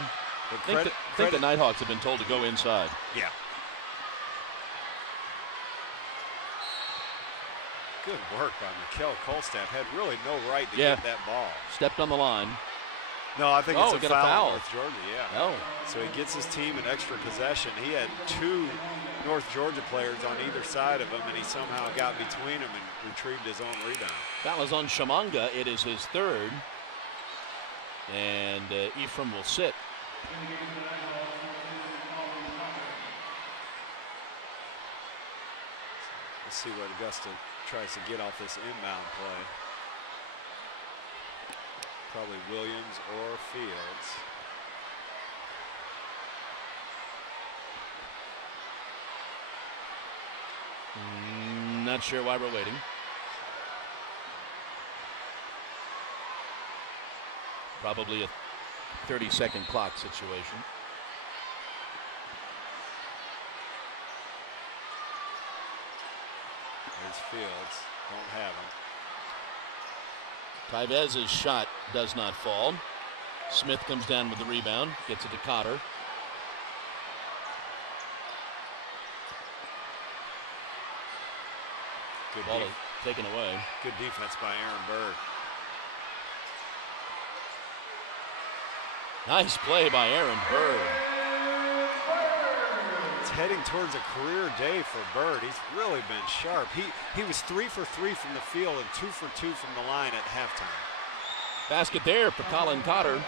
I think the Nighthawks have been told to go inside. Yeah. Good work by Mikkel Kolstad. Had really no right to get that ball. Stepped on the line. No, I think it's a foul. North Georgia, yeah. Oh. So he gets his team an extra possession. He had 2 North Georgia players on either side of him, and he somehow got between them and retrieved his own rebound. That was on Shamanga. It is his 3rd. And Ephraim will sit. Let's see what Augusta tries to get off this inbound play. Probably Williams or Fields. Not sure why we're waiting. Probably a 30-second clock situation. There's Fields. Don't have him. Tyvez's shot does not fall. Smith comes down with the rebound, gets it to Cotter. Good ball taken away. Good defense by Aaron Berg. Nice play by Aaron Berg. It's heading towards a career day for Bird. He's really been sharp. He was 3 for 3 from the field and 2 for 2 from the line at halftime. Basket there for Colin Cotter.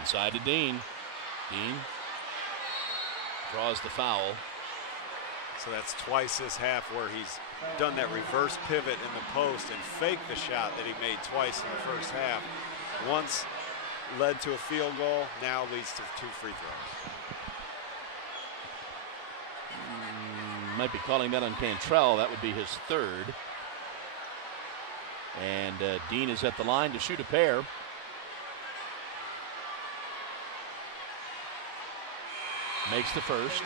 Inside to Dean. Dean draws the foul. So that's twice this half where he's done that reverse pivot in the post and faked the shot that he made twice in the first half. Once led to a field goal, now leads to 2 free throws. Might be calling that on Cantrell. That would be his 3rd. And Dean is at the line to shoot a pair. Makes the first.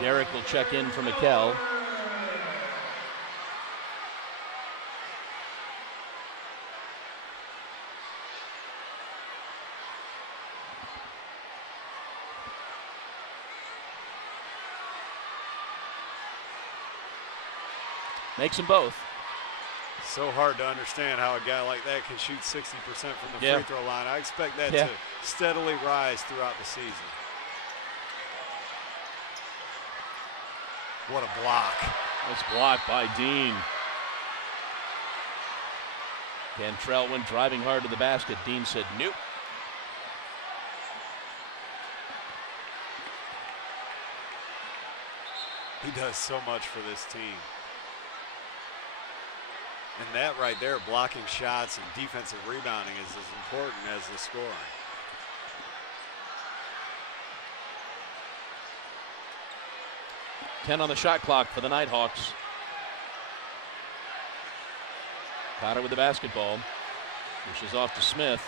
Derek will check in for Mikkel. Makes them both. So hard to understand how a guy like that can shoot 60% from the free throw line. I expect that to steadily rise throughout the season. What a block. Nice block by Dean. Cantrell went driving hard to the basket. Dean said nope. He does so much for this team. And that right there, blocking shots and defensive rebounding, is as important as the scoring. Ten on the shot clock for the Nighthawks. Cotter with the basketball. Pushes off to Smith.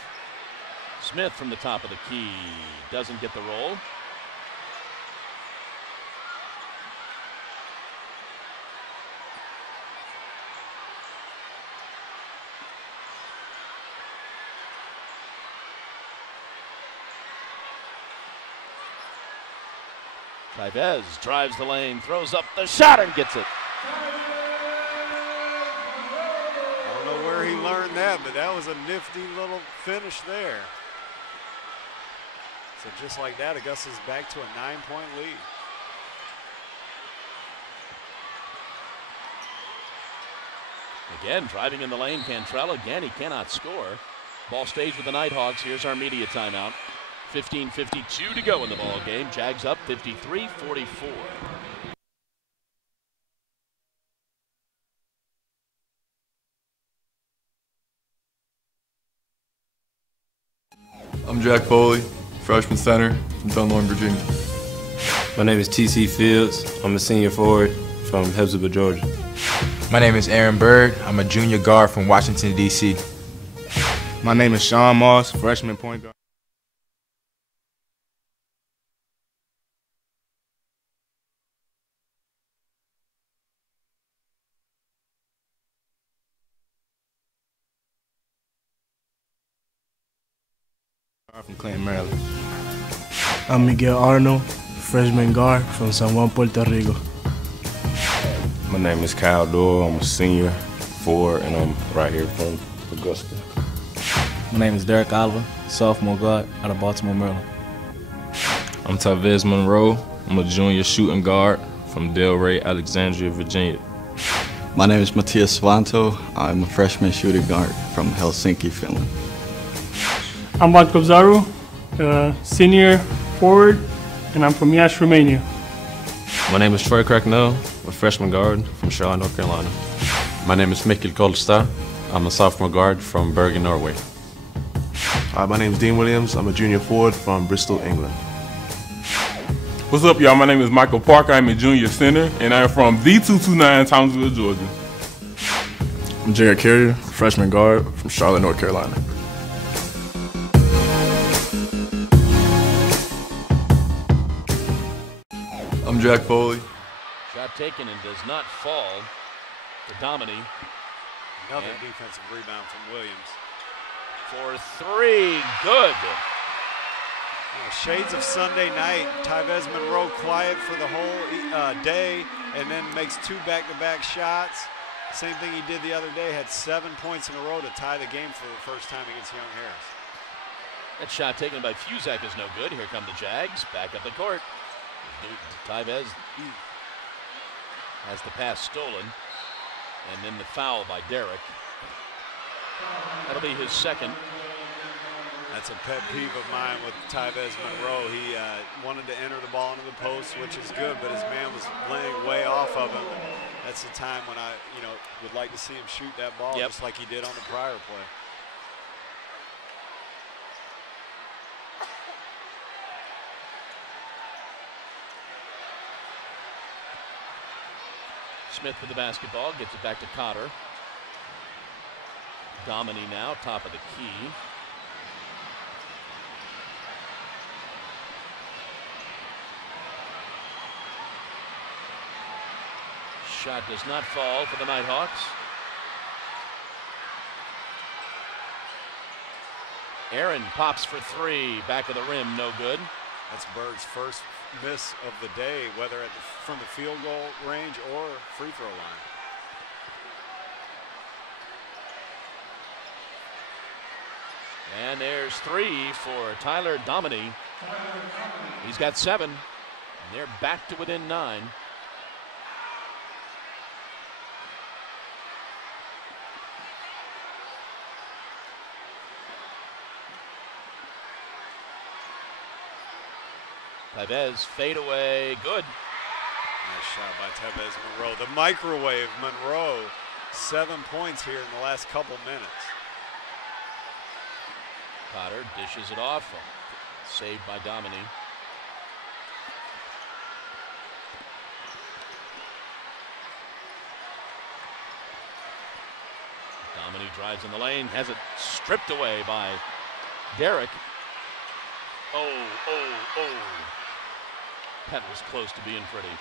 Smith from the top of the key. Doesn't get the roll. Tyvez drives the lane, throws up the shot and gets it. I don't know where he learned that, but that was a nifty little finish there. So just like that, Augusta's back to a 9-point lead. Again, driving in the lane, Cantrell. Again, he cannot score. Ball stays with the Nighthawks. Here's our media timeout. 15:52 to go in the ball game. Jags up 53-44. Jack Foley, freshman center from Dunlorne, Virginia. My name is T.C. Fields. I'm a senior forward from Hillsborough, Georgia. My name is Aaron Bird. I'm a junior guard from Washington, D.C. My name is Sean Moss, freshman point guard. From Clinton, Maryland. I'm Miguel Arnold, freshman guard from San Juan, Puerto Rico. My name is Kyle Doyle. I'm a senior forward, and I'm right here from Augusta. My name is Derek Oliver, sophomore guard out of Baltimore, Maryland. I'm Tavez Monroe. I'm a junior shooting guard from Delray, Alexandria, Virginia. My name is Matthias Svanto. I'm a freshman shooting guard from Helsinki, Finland. I'm Vatko Zaru, senior forward, and I'm from Iași, Romania. My name is Troy Cracknell, a freshman guard from Charlotte, North Carolina. My name is Mikkel Kolstad. I'm a sophomore guard from Bergen, Norway. Hi, my name is Dean Williams. I'm a junior forward from Bristol, England. What's up, y'all? My name is Michael Parker. I'm a junior center, and I'm from D229, Thomasville, Georgia. I'm Jared Carrier, freshman guard from Charlotte, North Carolina. I'm Jack Foley. Shot taken and does not fall to Dominy. Another defensive rebound from Williams. For three, good. Shades of Sunday night. Tavez Monroe quiet for the whole day and then makes two back-to-back shots. Same thing he did the other day, had 7 points in a row to tie the game for the first time against Young Harris. That shot taken by Fuzak is no good. Here come the Jags, back up the court. Tavez has the pass stolen, and then the foul by Derek. That'll be his second. That's a pet peeve of mine with Tavez Monroe. He wanted to enter the ball into the post, which is good, but his man was laying way off of him. And that's the time when I, would like to see him shoot that ball just like he did on the prior play. Smith with the basketball, gets it back to Cotter. Dominy now, top of the key. Shot does not fall for the Nighthawks. Aaron pops for three, back of the rim, no good. That's Berg's first miss of the day, whether from the field goal range or free throw line. And there's three for Tyler Dominy. He's got 7. And they're back to within 9. Tavez, fade away, good. Nice shot by Tavez Monroe. The microwave Monroe, 7 points here in the last couple minutes. Cotter dishes it off, saved by Dominy. Dominy drives in the lane, has it stripped away by Derek. Oh. That was close to being pretty.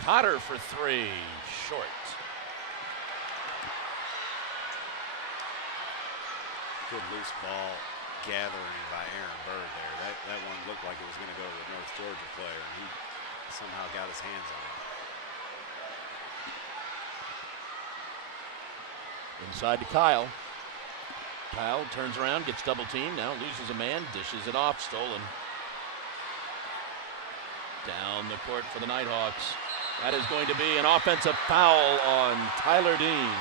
Cotter for three, short. Good loose ball gathering by Aaron Bird there. That one looked like it was going to go to the North Georgia player, and he somehow got his hands on it. Inside to Kyle. Kyle turns around, gets double teamed, now loses a man, dishes it off, stolen. Down the court for the Nighthawks. That is going to be an offensive foul on Tyler Dean.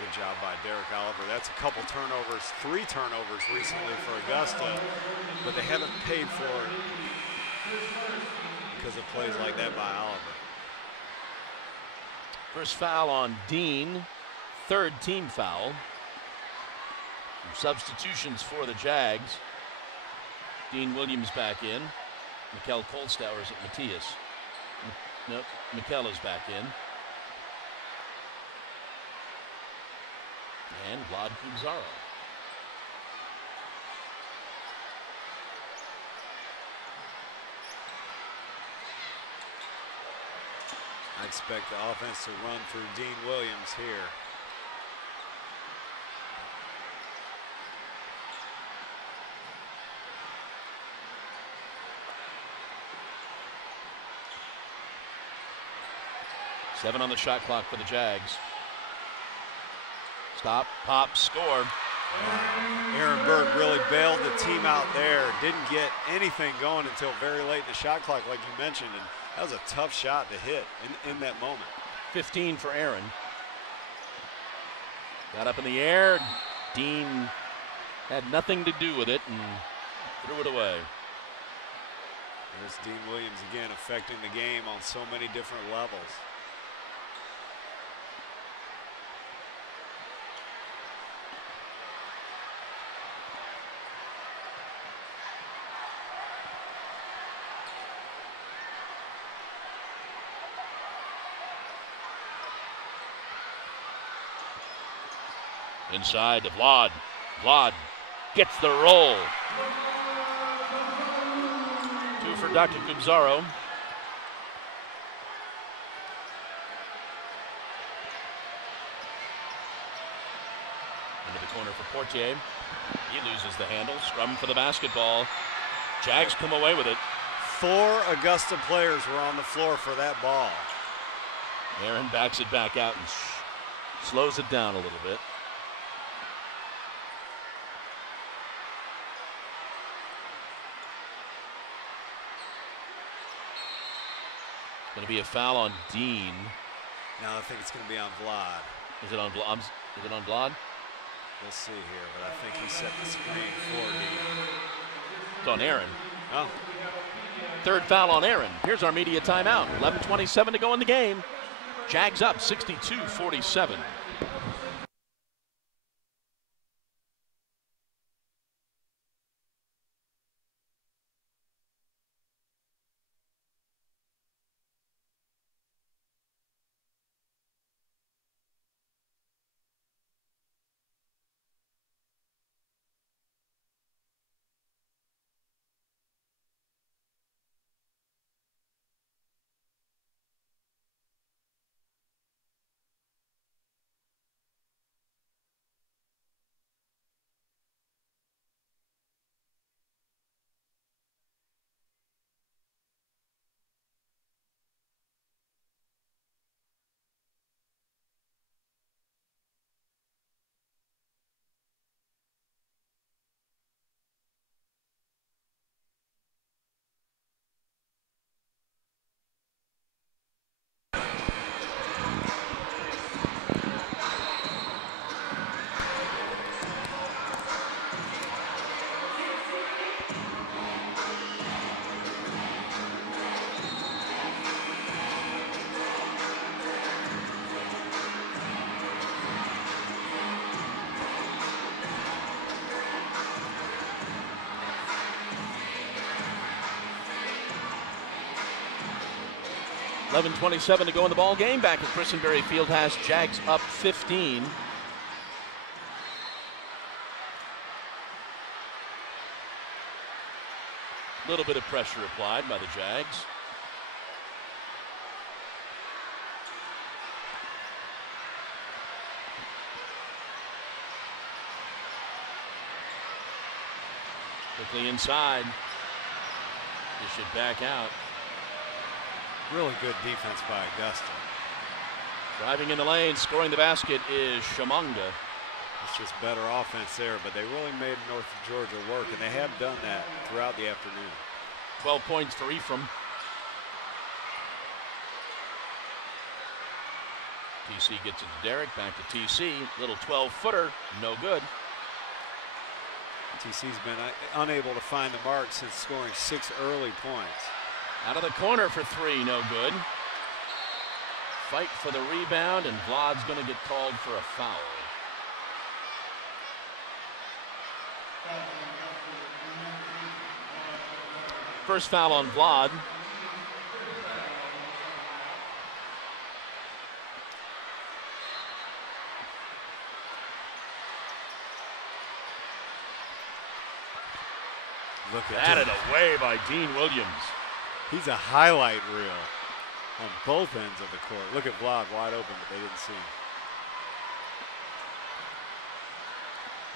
Good job by Derek Oliver. That's a couple turnovers, 3 turnovers recently for Augusta, but they haven't paid for it because of plays like that by Oliver. First foul on Dean, third team foul. Substitutions for the Jags. Dean Williams back in. Mikel Kolstauer's at Matthias. Nope, Mikel is back in. And Vlad Kubzaro. I expect the offense to run through Dean Williams here. Seven on the shot clock for the Jags. Stop, pop, score. Aaron Berg really bailed the team out there. Didn't get anything going until very late in the shot clock, like you mentioned, and that was a tough shot to hit in that moment. 15 for Aaron. Got up in the air. Dean had nothing to do with it and threw it away. There's Dean Williams again, affecting the game on so many different levels. Inside to Vlad. Vlad gets the roll. Two for Dr. Kubzaro. Into the corner for Portier. He loses the handle. Scrum for the basketball. Jags come away with it. 4 Augusta players were on the floor for that ball. Aaron backs it back out and slows it down a little bit. Going to be a foul on Dean. No, I think it's going to be on Vlad. Is it on Vlad? Is it on Vlad? We'll see here, but I think he set the screen for Dean. It's on Aaron. Oh. Third foul on Aaron. Here's our media timeout. 11:27 to go in the game. Jags up 62-47. .27 to go in the ball game. Back at Christenbersry Fieldhouse, Jags up 15. A little bit of pressure applied by the Jags. Quickly inside. Dish it back out. Really good defense by Augusta. Driving in the lane, scoring the basket is Shamanga. It's just better offense there, but they really made North Georgia work, and they have done that throughout the afternoon. 12 points for Ephraim. TC gets it to Derek, back to TC. Little 12-footer, no good. TC's been unable to find the mark since scoring 6 early points. Out of the corner for 3, no good. fight for the rebound, and Vlad's going to get called for a foul. First foul on Vlad. Look at batted away by Dean Williams. He's a highlight reel on both ends of the court. Look at Vlad wide open, but they didn't see him.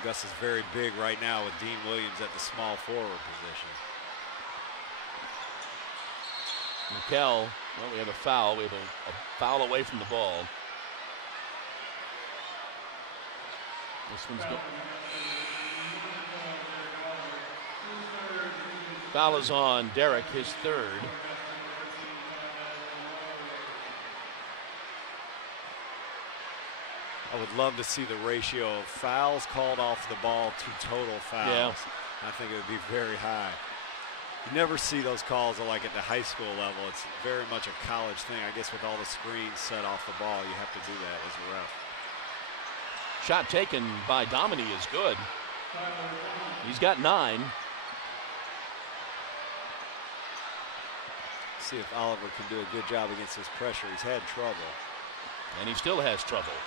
Gus is very big right now with Dean Williams at the small forward position. Mikkel, well, we have a foul. We have a foul away from the ball. This one's good. Foul is on Derek, his third. I would love to see the ratio of fouls called off the ball to total fouls. Yeah. I think it would be very high. You never see those calls like at the high school level. It's very much a college thing. I guess with all the screens set off the ball, you have to do that as a ref. Shot taken by Dominy is good. He's got 9. See if Oliver can do a good job against this pressure. He's had trouble. And he still has trouble.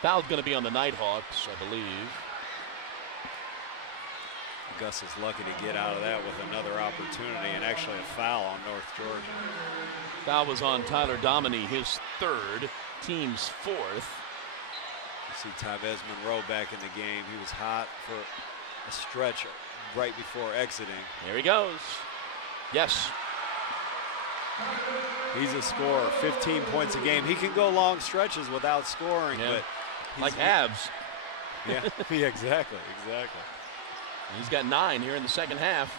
Foul's going to be on the Nighthawks, I believe. Gus is lucky to get out of that with another opportunity and actually a foul on North Georgia. Foul was on Tyler Dominy, his third, team's fourth. You see Tavez Monroe back in the game. He was hot for a stretch right before exiting. There he goes. Yes. He's a scorer, 15 points a game. He can go long stretches without scoring, but like Habs. Yeah, yeah, exactly. He's got 9 here in the second half.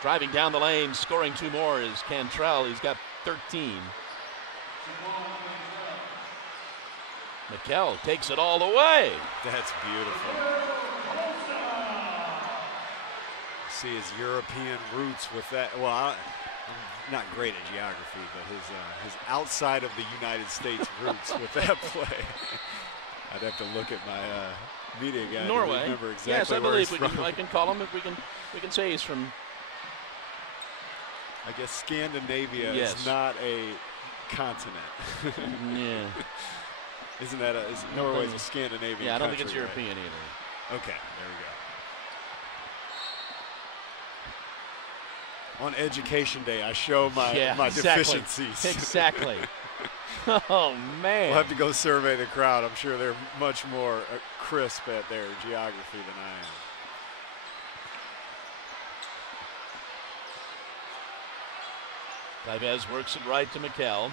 Driving down the lane, scoring 2 more is Cantrell. He's got 13. Mikkel takes it all the way. That's beautiful. See his European roots with that. Well, I'm not great at geography, but his outside of the United States roots with that play. I'd have to look at my media guy Norway. to remember exactly yes, I where believe he's from. I can call him if we can say he's from. I guess Scandinavia Yes. is not a continent. Yeah. Isn't that Norway's a Scandinavian? Yeah, I don't think country, it's European right? either. Okay, there we go. On Education Day, I show my deficiencies. Exactly. Oh, man. We'll have to go survey the crowd. I'm sure they're much more crisp at their geography than I am. Tavez works it right to Mikkel.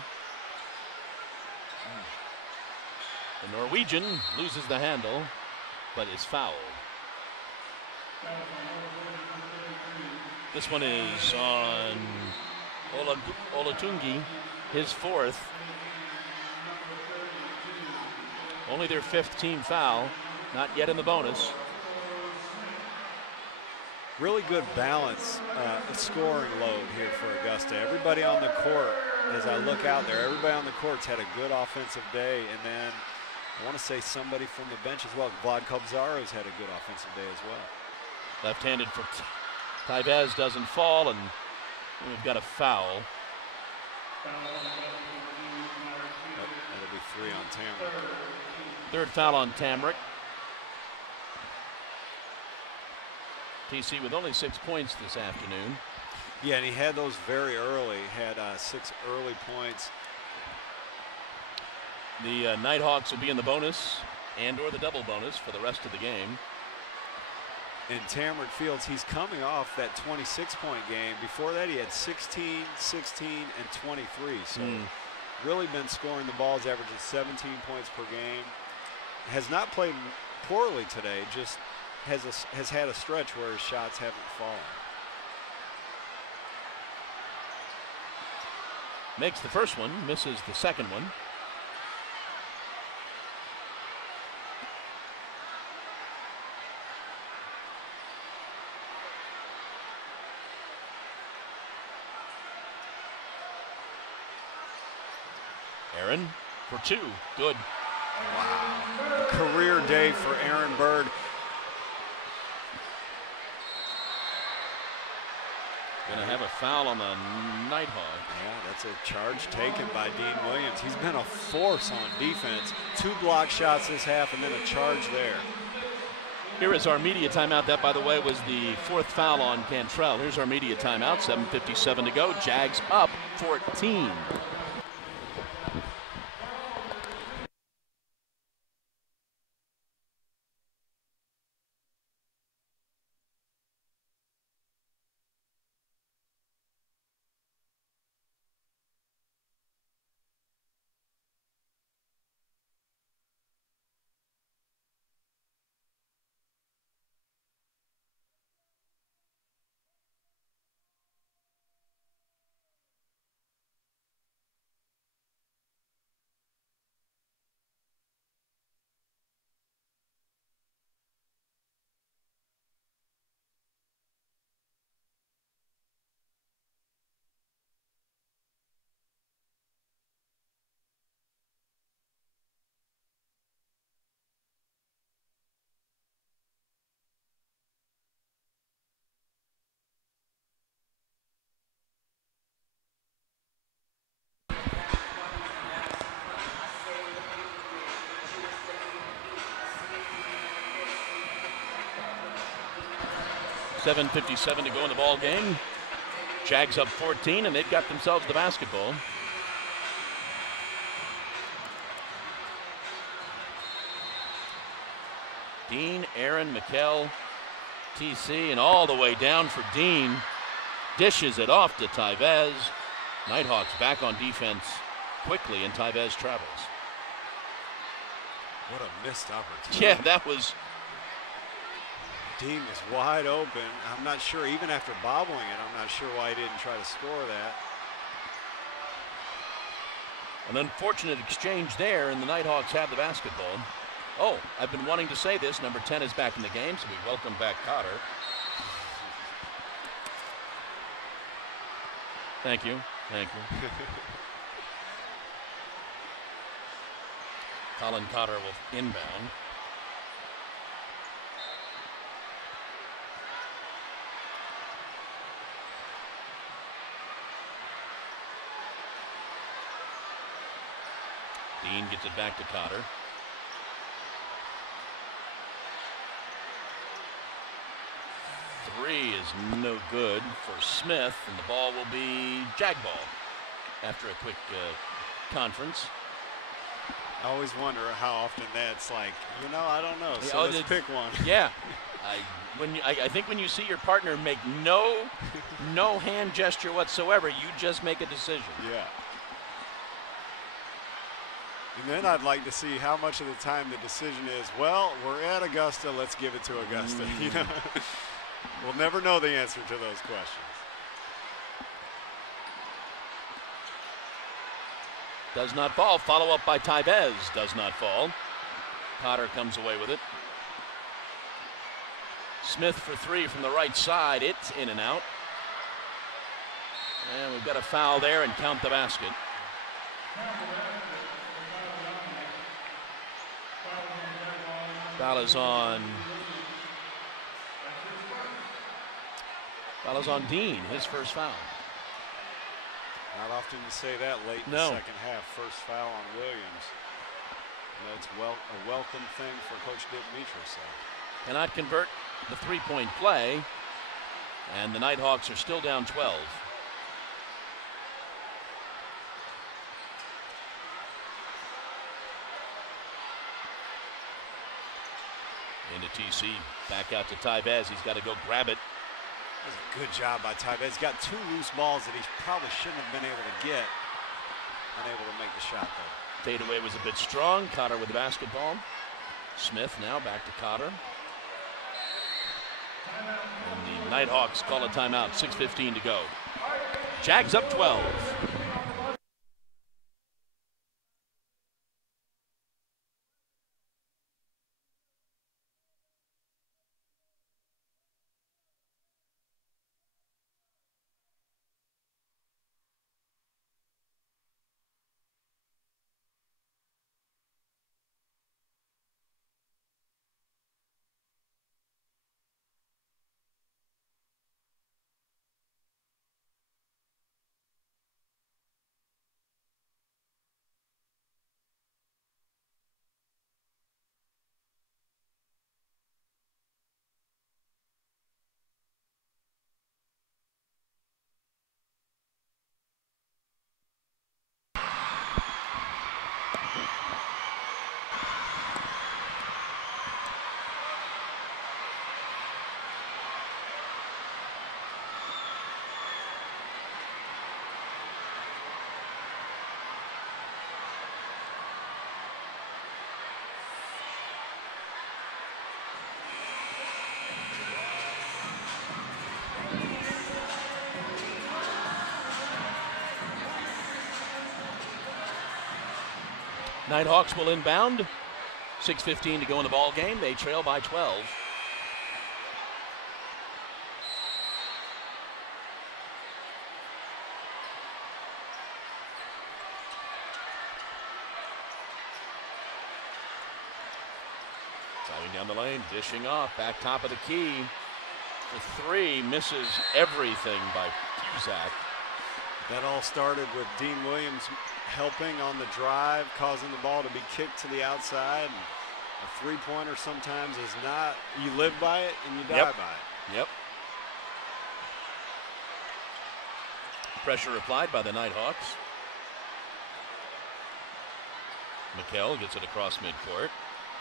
The Norwegian loses the handle, but is fouled. This one is on Olatungi, his fourth. Only their 5th team foul, not yet in the bonus. Really good balance, scoring load here for Augusta. Everybody on the court, as I look out there, everybody on the court's had a good offensive day, and then I want to say somebody from the bench as well. Vlad Kobzaro's had a good offensive day as well. Left-handed for Tavez doesn't fall, and we've got a foul. That'll be 3 on Tamrick. 3rd foul on Tamrick. TC with only 6 points this afternoon. Yeah, and he had those very early. Had 6 early points. The Nighthawks will be in the bonus and or the double bonus for the rest of the game. And Tamrick Fields, he's coming off that 26-point game. Before that, he had 16, 16, and 23. So really been scoring the balls, averaging 17 points per game. Has not played poorly today, just has had a stretch where his shots haven't fallen. Makes the first one, misses the second one. Aaron for two. Good. Wow. Career day for Aaron Bird. Going to have a foul on the Nighthawk. Yeah, that's a charge taken by Dean Williams. He's been a force on defense. 2 block shots this half and then a charge there. Here is our media timeout. That, by the way, was the 4th foul on Cantrell. Here's our media timeout. 7:57 to go. Jags up 14. .57 to go in the ball game. Jags up 14, and they've got themselves the basketball. Dean, Aaron, Mikkel, TC, and all the way down for Dean. Dishes it off to Tyvez. Nighthawks back on defense quickly, and Tyvez travels. What a missed opportunity. Yeah, that was... Dean was wide open. I'm not sure, even after bobbling it, I'm not sure why he didn't try to score that. An unfortunate exchange there, and the Nighthawks have the basketball. Oh, I've been wanting to say this. Number 10 is back in the game, so we welcome back Cotter. Thank you. Thank you. Colin Cotter will inbound. Dean gets it back to Cotter. Three is no good for Smith, and the ball will be Jag ball after a quick conference. I always wonder how often that's like, I don't know, so let's pick one. Yeah. I think when you see your partner make no hand gesture whatsoever, you just make a decision. Yeah. And then I'd like to see how much of the time the decision is, well, we're at Augusta, let's give it to Augusta. We'll never know the answer to those questions. Does not fall. Follow up by Tyvez. Does not fall. Cotter comes away with it. Smith for three from the right side. It's in and out. And we've got a foul there and count the basket. Foul is on Dean, his first foul. Not often you say that late in the second half. First foul on Williams. That's a welcome thing for Coach Dick Mitras. Cannot convert the three-point play, and the Nighthawks are still down 12. Into TC, back out to Tyvez. He's got to go grab it. That's a good job by Tyvez. He's got two loose balls that he probably shouldn't have been able to get. Unable to make the shot, though. Fadeaway was a bit strong. Cotter with the basketball. Smith now back to Cotter. And the Nighthawks call a timeout. 6:15 to go. Jags up 12. Nighthawks will inbound. 6:15 to go in the ball game. They trail by 12. Driving down the lane, dishing off, back top of the key. The three misses everything by Cusack. That all started with Dean Williams helping on the drive, causing the ball to be kicked to the outside. And a three-pointer sometimes is not, you live by it and you die by it. Yep. Pressure applied by the Nighthawks. Mikell gets it across midcourt.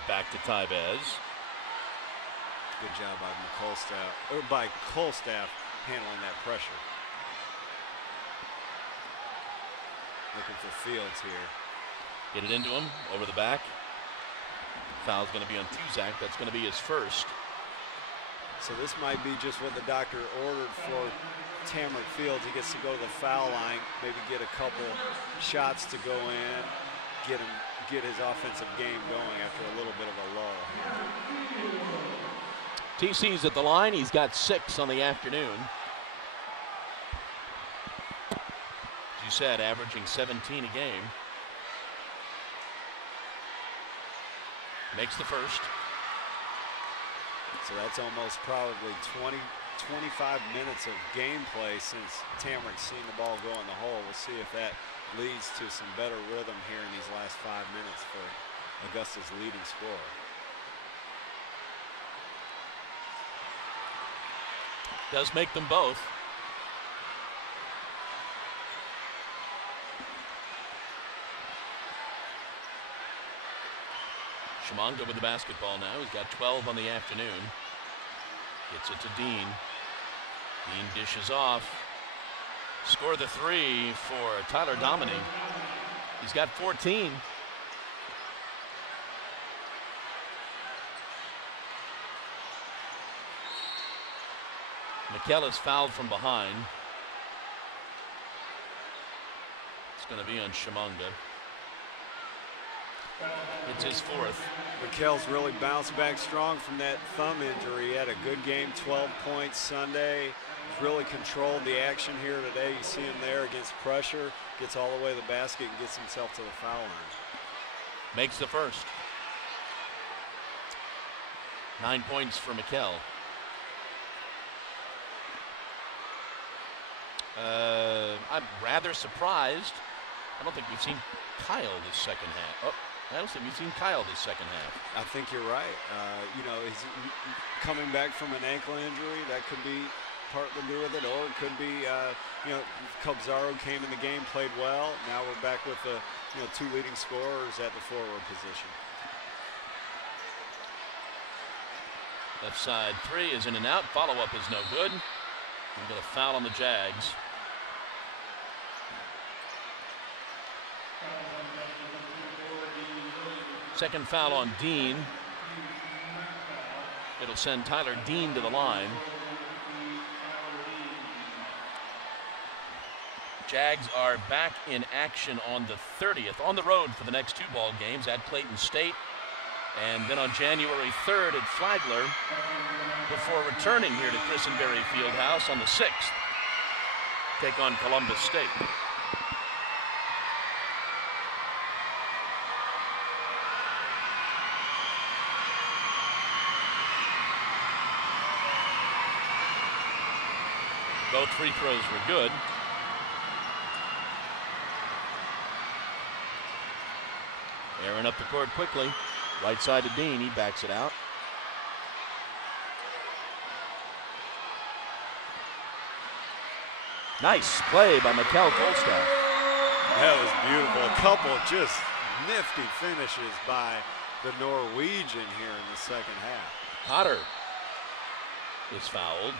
Back to Tybez. Good job by Colstaff handling that pressure. Looking for Fields here. Get it into him, over the back. Foul's going to be on Cusack. That's going to be his first. So this might be just what the doctor ordered for Tamarick Fields. He gets to go to the foul line, maybe get a couple shots to go in, get his offensive game going after a little bit of a lull. TC's at the line. He's got 6 on the afternoon. As you said, averaging 17 a game. Makes the first. So that's almost probably 25 minutes of gameplay since Tamarick's seen the ball go in the hole. We'll see if that leads to some better rhythm here in these last 5 minutes for Augusta's leading scorer. Does make them both. Shimanga with the basketball now. He's got 12 on the afternoon. Gets it to Dean. Dean dishes off. Score the 3 for Tyler Dominy. He's got 14. Mikell is fouled from behind. It's going to be on Shimanga. It's his 4th. Mikell's really bounced back strong from that thumb injury. He had a good game, 12 points Sunday. Really controlled the action here today. You see him there against pressure. Gets all the way to the basket and gets himself to the foul line. Makes the first. 9 points for Mikell. I'm rather surprised. I don't think we've seen Kyle this second half. Oh, I don't think we've seen Kyle this second half. I think you're right. You know, he's coming back from an ankle injury. That could be part to do with it, or it could be, you know, Cobzaro came in the game, played well. Now we're back with the, 2 leading scorers at the forward position. Left side 3 is in and out. Follow-up is no good. We've got a foul on the Jags. Second foul on Dean. It'll send Tyler Dean to the line. Jags are back in action on the 30th, on the road for the next 2 ball games at Clayton State, and then on January 3rd at Flagler, before returning here to Christenbersry Fieldhouse on the 6th. Take on Columbus State. Both free throws were good. Aaron up the court quickly. Right side to Dean. He backs it out. Nice play by Mikell Colstaff. That was beautiful. A couple just nifty finishes by the Norwegian here in the second half. Cotter is fouled.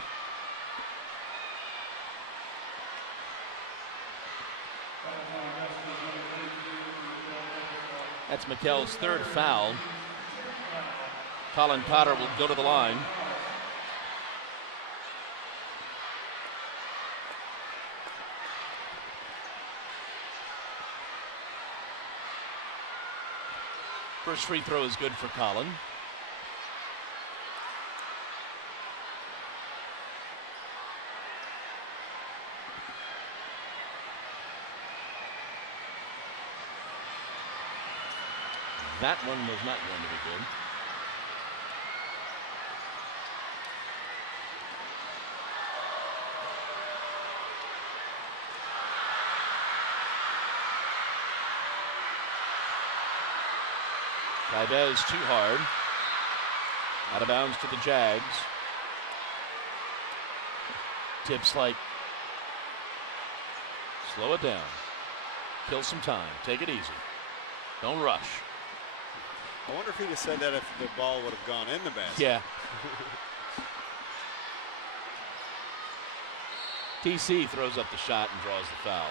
That's Mikell's 3rd foul. Colin Cotter will go to the line. First free throw is good for Collin. That one was not going to be good. Tibez too hard. Out of bounds to the Jags. Tips like, slow it down. Kill some time. Take it easy. Don't rush. I wonder if he'd have said that if the ball would have gone in the basket. Yeah. TC throws up the shot and draws the foul.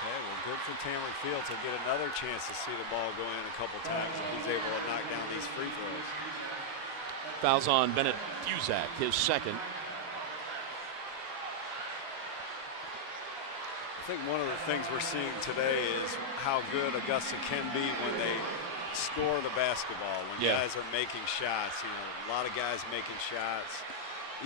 Okay, well, good for Tamarick Field to get another chance to see the ball go in a couple times if he's able to knock down these free throws. Fouls on Bennett Fusak, his second. I think one of the things we're seeing today is how good Augusta can be when they score the basketball, when guys are making shots. You know, a lot of guys making shots,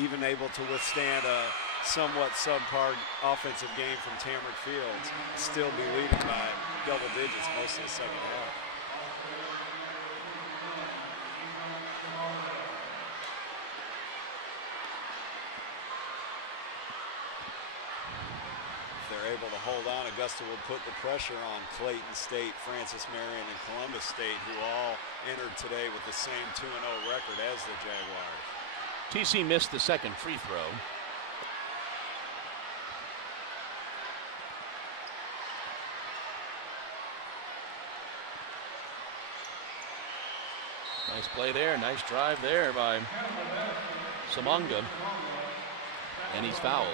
even able to withstand a somewhat subpar offensive game from Tamarick Fields, still be leading by double digits most of the second half. If they're able to hold on, Augusta will put the pressure on Clayton State, Francis Marion, and Columbus State, who all entered today with the same 2-0 record as the Jaguars. TC missed the second free throw. Nice play there, nice drive there by Samonga. And he's fouled.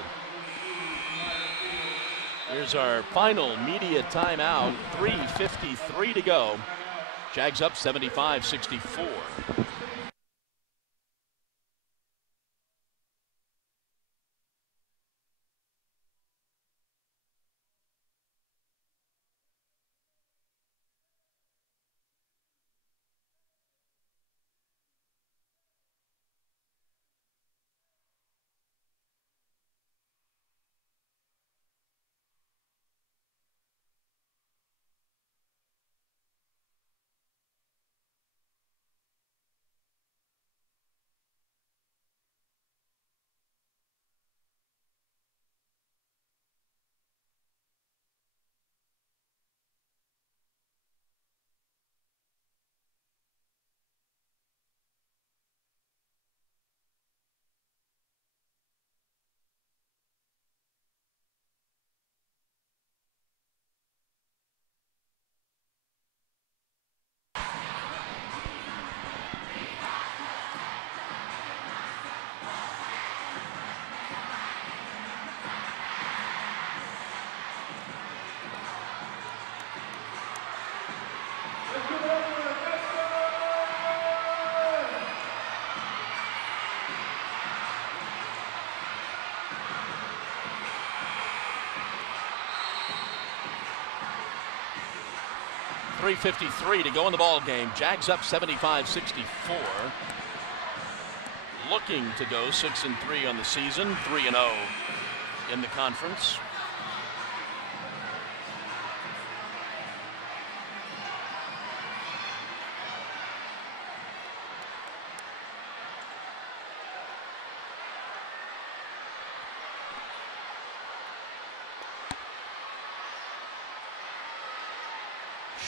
Here's our final media timeout, 3:53 to go. Jags up 75-64. .353 to go in the ball game. Jags up 75-64. Looking to go 6-3 on the season, 3-0 in the conference.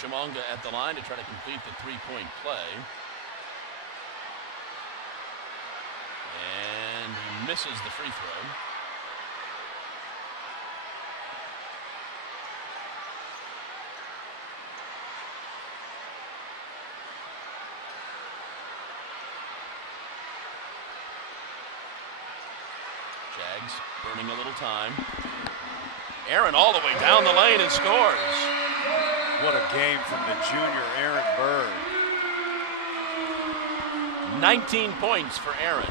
Samonga at the line to try to complete the three-point play. And he misses the free throw. Jags burning a little time. Aaron all the way down the lane and scores. What a game from the junior Aaron Bird. 19 points for Aaron.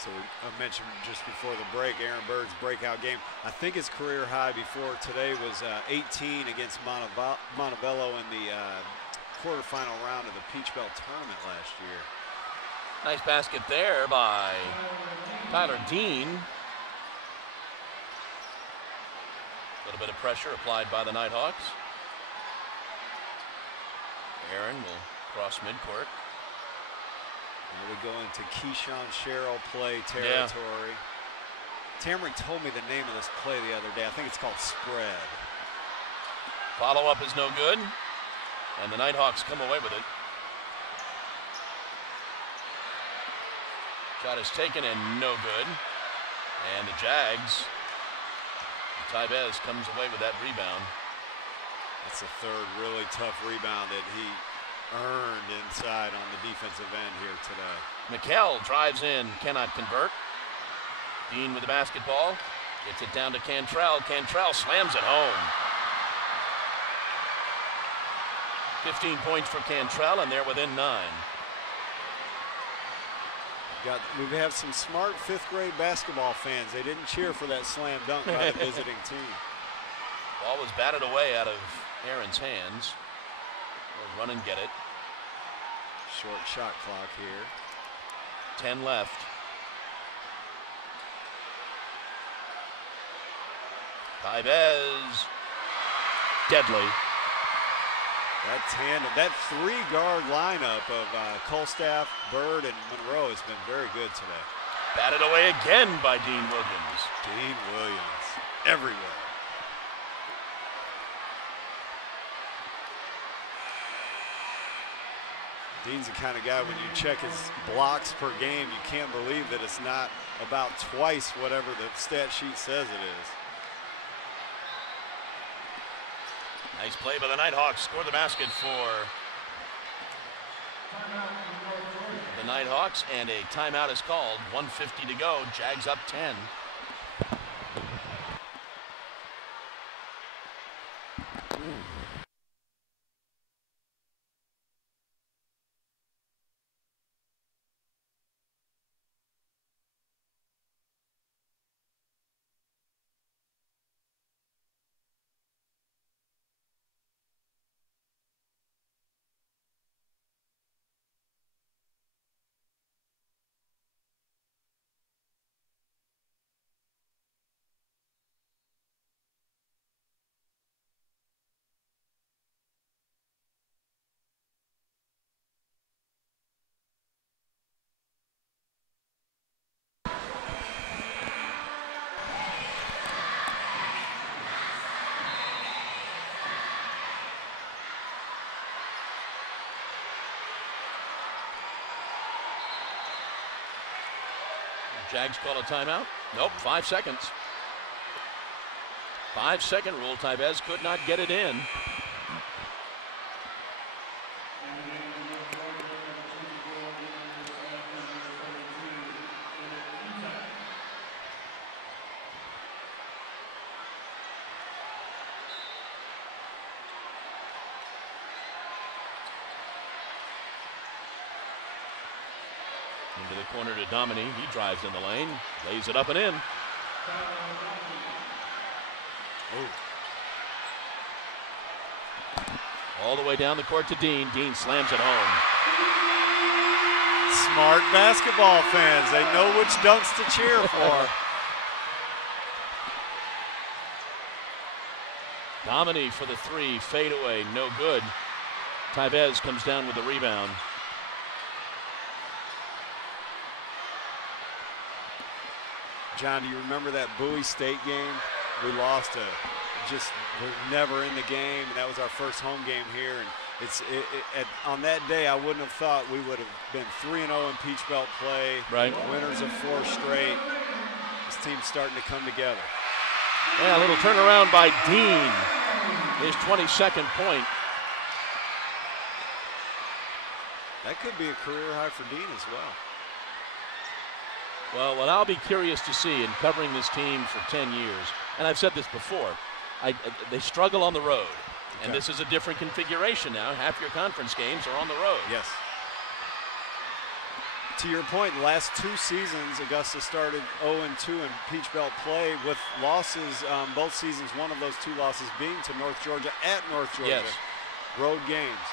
So I mentioned just before the break, Aaron Bird's breakout game. I think his career high before today was 18 against Montebello in the quarterfinal round of the Peach Belt tournament last year. Nice basket there by Tyler Dean. A little bit of pressure applied by the Nighthawks. Aaron will cross midcourt. Now we go into Keyshawn Sherrill play territory. Yeah. Tamrick told me the name of this play the other day. I think it's called spread. Follow-up is no good, and the Nighthawks come away with it. Shot is taken and no good. And the Jags, Tybez comes away with that rebound. That's the third really tough rebound that he earned inside on the defensive end here today. McKell drives in, cannot convert. Dean with the basketball, gets it down to Cantrell. Cantrell slams it home. 15 points for Cantrell, and they're within 9. We have some smart 5th grade basketball fans. They didn't cheer for that slam dunk by the visiting team. Ball was batted away out of Aaron's hands. We'll run and get it. Short shot clock here. 10 left. Tybez. Deadly. That tandem, that 3-guard lineup of Colstaff, Bird, and Monroe has been very good today. Batted away again by Dean Williams. Dean Williams, everywhere. Dean's the kind of guy, when you check his blocks per game, you can't believe that it's not about twice whatever the stat sheet says it is. Nice play by the Nighthawks. Score the basket for the Nighthawks, and a timeout is called. 1:50 to go. Jags up 10. Jags call a timeout. Nope, 5 seconds. 5-second rule. Tybez could not get it in. Into the corner to Domini. He drives in the lane, lays it up and in. All the way down the court to Dean. Dean slams it home. Smart basketball fans. They know which dunks to cheer for. Domini for the 3, fadeaway, no good. Tybez comes down with the rebound. John, do you remember that Bowie State game? We lost we're never in the game, and that was our first home game here. And on that day, I wouldn't have thought we would have been 3-0 in Peach Belt play. Right. Winners of 4 straight. This team's starting to come together. Yeah, a little turnaround by Dean. His 22nd point. That could be a career high for Dean as well. Well, what I'll be curious to see in covering this team for 10 years, and I've said this before, they struggle on the road. Okay. And this is a different configuration now. Half your conference games are on the road. Yes. to your point, the last 2 seasons, Augusta started 0-2 in Peach Belt play with losses, both seasons, one of those 2 losses being to North Georgia at North Georgia. Yes. Road games.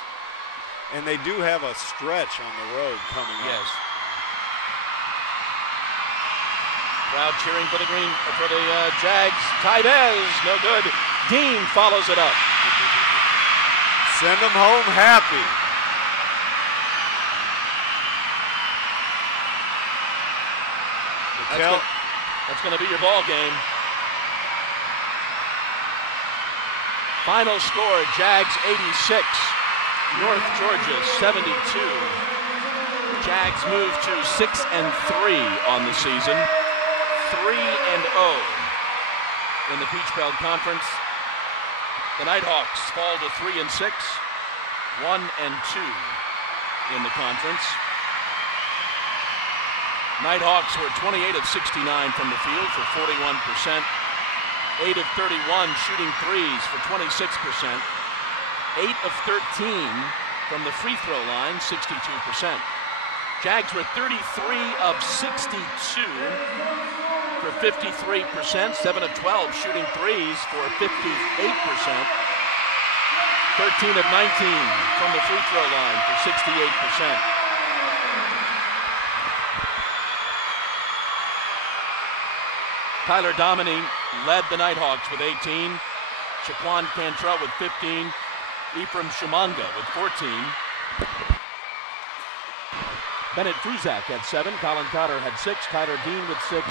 And they do have a stretch on the road coming up. Yes. Crowd cheering for the Jags. Tybez, no good. Dean follows it up. Send them home happy. That's going to be your ball game. Final score, Jags 86, North Georgia 72. Jags move to 6-3 on the season, 3-0 in the Peach Belt Conference. The Nighthawks fall to 3-6, 1-2 in the conference. Nighthawks were 28 of 69 from the field for 41%, 8 of 31 shooting threes for 26%, 8 of 13 from the free throw line, 62%. Jags were 33 of 62 for 53%, 7 of 12 shooting threes for 58%, 13 of 19 from the free throw line for 68%. Tyler Dominy led the Nighthawks with 18, Shaquan Cantrell with 15, Ephraim Shumanga with 14. Bennett Fruzak had 7, Colin Cotter had 6, Tyler Dean with 6,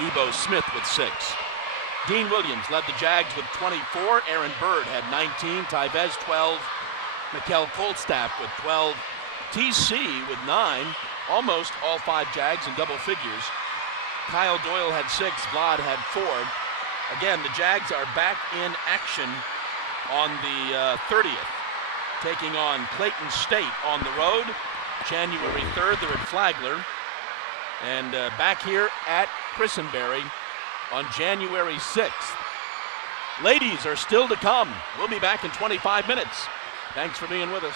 Ebo Smith with 6. Dean Williams led the Jags with 24, Aaron Bird had 19, Tybez 12, Mikkel Kolstaff with 12, TC with 9, almost all 5 Jags in double figures. Kyle Doyle had 6, Vlad had 4. Again, the Jags are back in action on the 30th, taking on Clayton State on the road. January 3rd, they're at Flagler. And back here at Christenbersry on January 6th. Ladies are still to come. We'll be back in 25 minutes. Thanks for being with us.